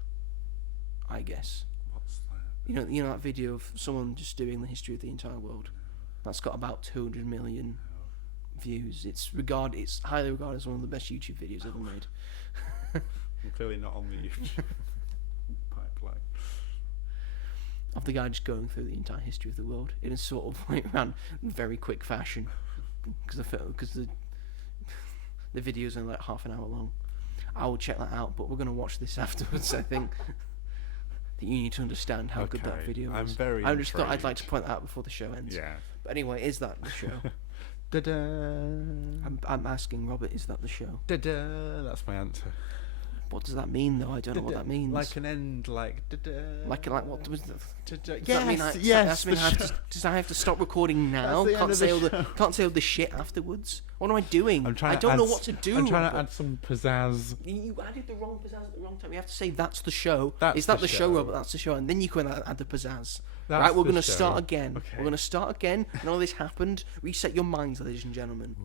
I guess. What's that? You know that video of someone just doing the history of the entire world. That's got about 200 million views. It's highly regarded as one of the best YouTube videos ever made. I'm clearly not on the YouTube pipeline. Of the guy just going through the entire history of the world in a sort of like around very quick fashion, because the video's only like half an hour long. I will check that out, but we're gonna watch this afterwards. I think that you need to understand how good that video is. I'm very I just thought I'd intrigued. like to point that out before the show ends. Yeah. But anyway, is that the show? Da-da. I'm asking Robert, is that the show? Da-da. That's my answer. What does that mean, though? I don't know what that means. Like an end, like da-da. Like what was the... Da-da. Does that mean does I have to stop recording now? That's the end of the show. Can't say all the shit afterwards. What am I doing? I don't know what to do. I'm trying to add some pizzazz. You added the wrong pizzazz at the wrong time. You have to say that's the show. Is That's that the show, Robert? That's the show, and then you can add the pizzazz. That's right, we're the going to show. start again. Okay. We're going to start again. None of this happened. Reset your minds, ladies and gentlemen.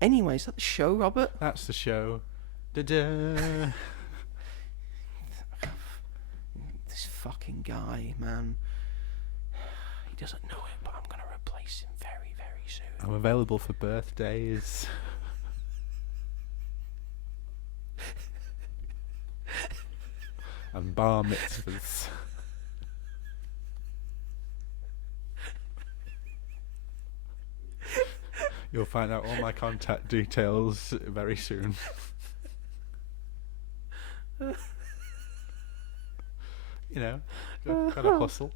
Anyway, is that the show, Robert? That's the show. Da-da. This fucking guy, man. He doesn't know it, but I'm going to replace him very, very soon. I'm available for birthdays. And bar mitzvahs. You'll find out all my contact details very soon. You know, gotta hustle.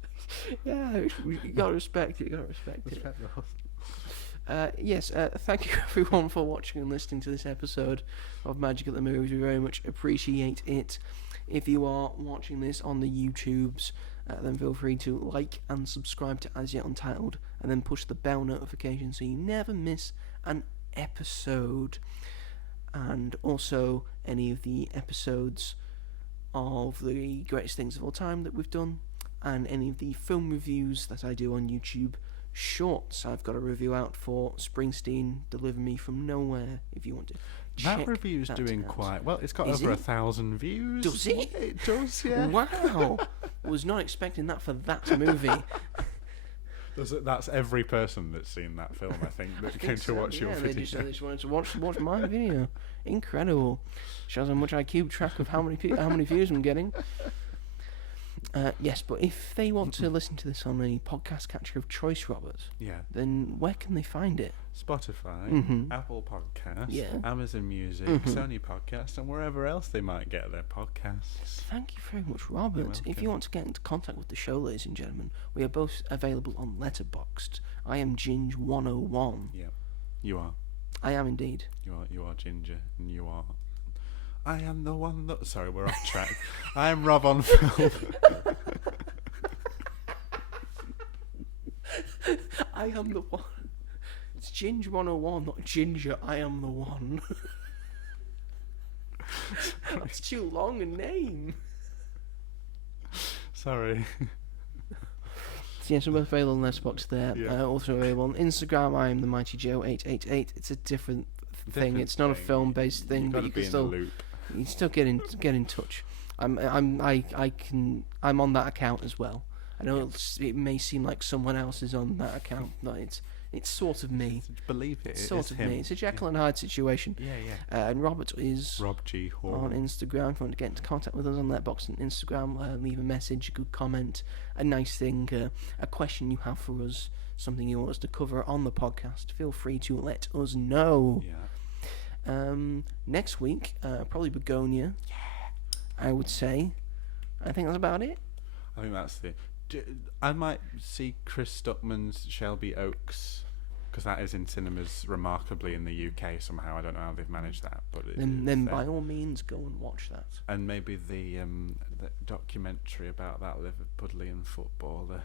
Yeah, you gotta respect it. You gotta respect it. Respect the hustle. Yes, thank you everyone for watching and listening to this episode of Magic at the Movies. We very much appreciate it. If you are watching this on the YouTubes, then feel free to like and subscribe to As Yet Untitled, and then push the bell notification so you never miss an episode. And also any of the episodes of the greatest things of all time that we've done, and any of the film reviews that I do on YouTube shorts. I've got a review out for Springsteen, Deliver Me From Nowhere, if you want to check That review's that doing out. quite well. It's got Is over it? 1,000 views. Does it? It does, yeah. Wow. I was not expecting that for that movie. That's every person that's seen that film, I think, that came to watch your They video. just wanted to watch my video. Incredible. Shows how much I keep track of how many views I'm getting. Yes, but if they want to listen to this on a podcast catcher of choice, Robert, Yeah. then where can they find it? Spotify, Apple Podcasts, Yeah. Amazon Music, Sony Podcasts, and wherever else they might get their podcasts. Thank you very much, Robert. If welcome. you want to get into contact with the show, ladies and gentlemen, we are both available on Letterboxd. I am Ginge101. Yeah, you are. I am indeed. You are Ginger, and you are. I am the one that. Sorry, we're off track. I am robonfilm. I am the one. It's Ginge101, not Ginger. I am the one. That's too long a name. Sorry. Yes, we're both available on Letterboxd there. Yeah. Also available on Instagram. I am the Mighty Joe 888. It's a different thing. Different It's not a thing. film-based thing, You've but gotta you be can in still the loop. you can still get in touch. I'm on that account as well. I know it may seem like someone else is on that account, but it's sort of me. Believe it. It's sort of him. me. It's a Jekyll and Hyde situation. Yeah. And Robert is Rob G. Hall. on Instagram. If you want to get into contact with us on Letterboxd and Instagram, leave a message, a good comment, a nice thing, a question you have for us, something you want us to cover on the podcast. Feel free to let us know. Yeah. Next week, probably Begonia. Yeah. I would say. I think that's about it. I think that's the. I might see Chris Stuckman's Shelby Oaks, because that is in cinemas remarkably in the UK somehow. I don't know how they've managed that, but then by all means go and watch that. And maybe the documentary about that Liverpudlian footballer.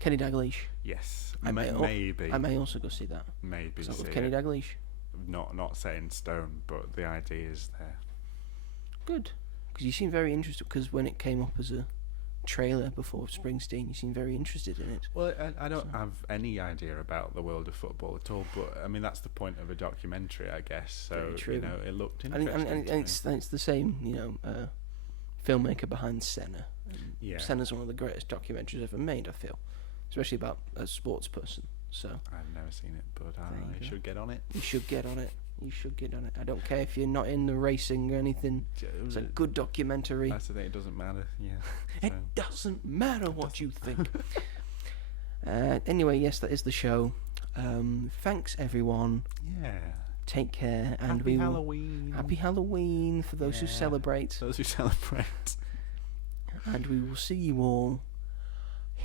Kenny Dalglish. Yes, maybe. I may also go see that. Maybe see with Kenny Dalglish. Not set in stone, but the idea is there. Good, because you seem very interested. Because when it came up as a trailer before Springsteen, you seem very interested in it. Well, I don't have any idea about the world of football at all, but I mean that's the point of a documentary, I guess. So you know, it looked interesting. And it's the same, filmmaker behind Senna. Yeah, Senna's one of the greatest documentaries ever made, I feel, especially about a sports person. So I've never seen it, but I should get on it. You should get on it. I don't care if you're not in the racing or anything. It's a good documentary. That's the thing, it doesn't matter. Yeah. It doesn't matter what you think. Anyway, yes, that is the show. Thanks, everyone. Yeah. Take care. And Happy Halloween. Happy Halloween for those who celebrate. And we will see you all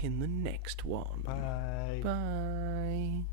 in the next one. Bye. Bye.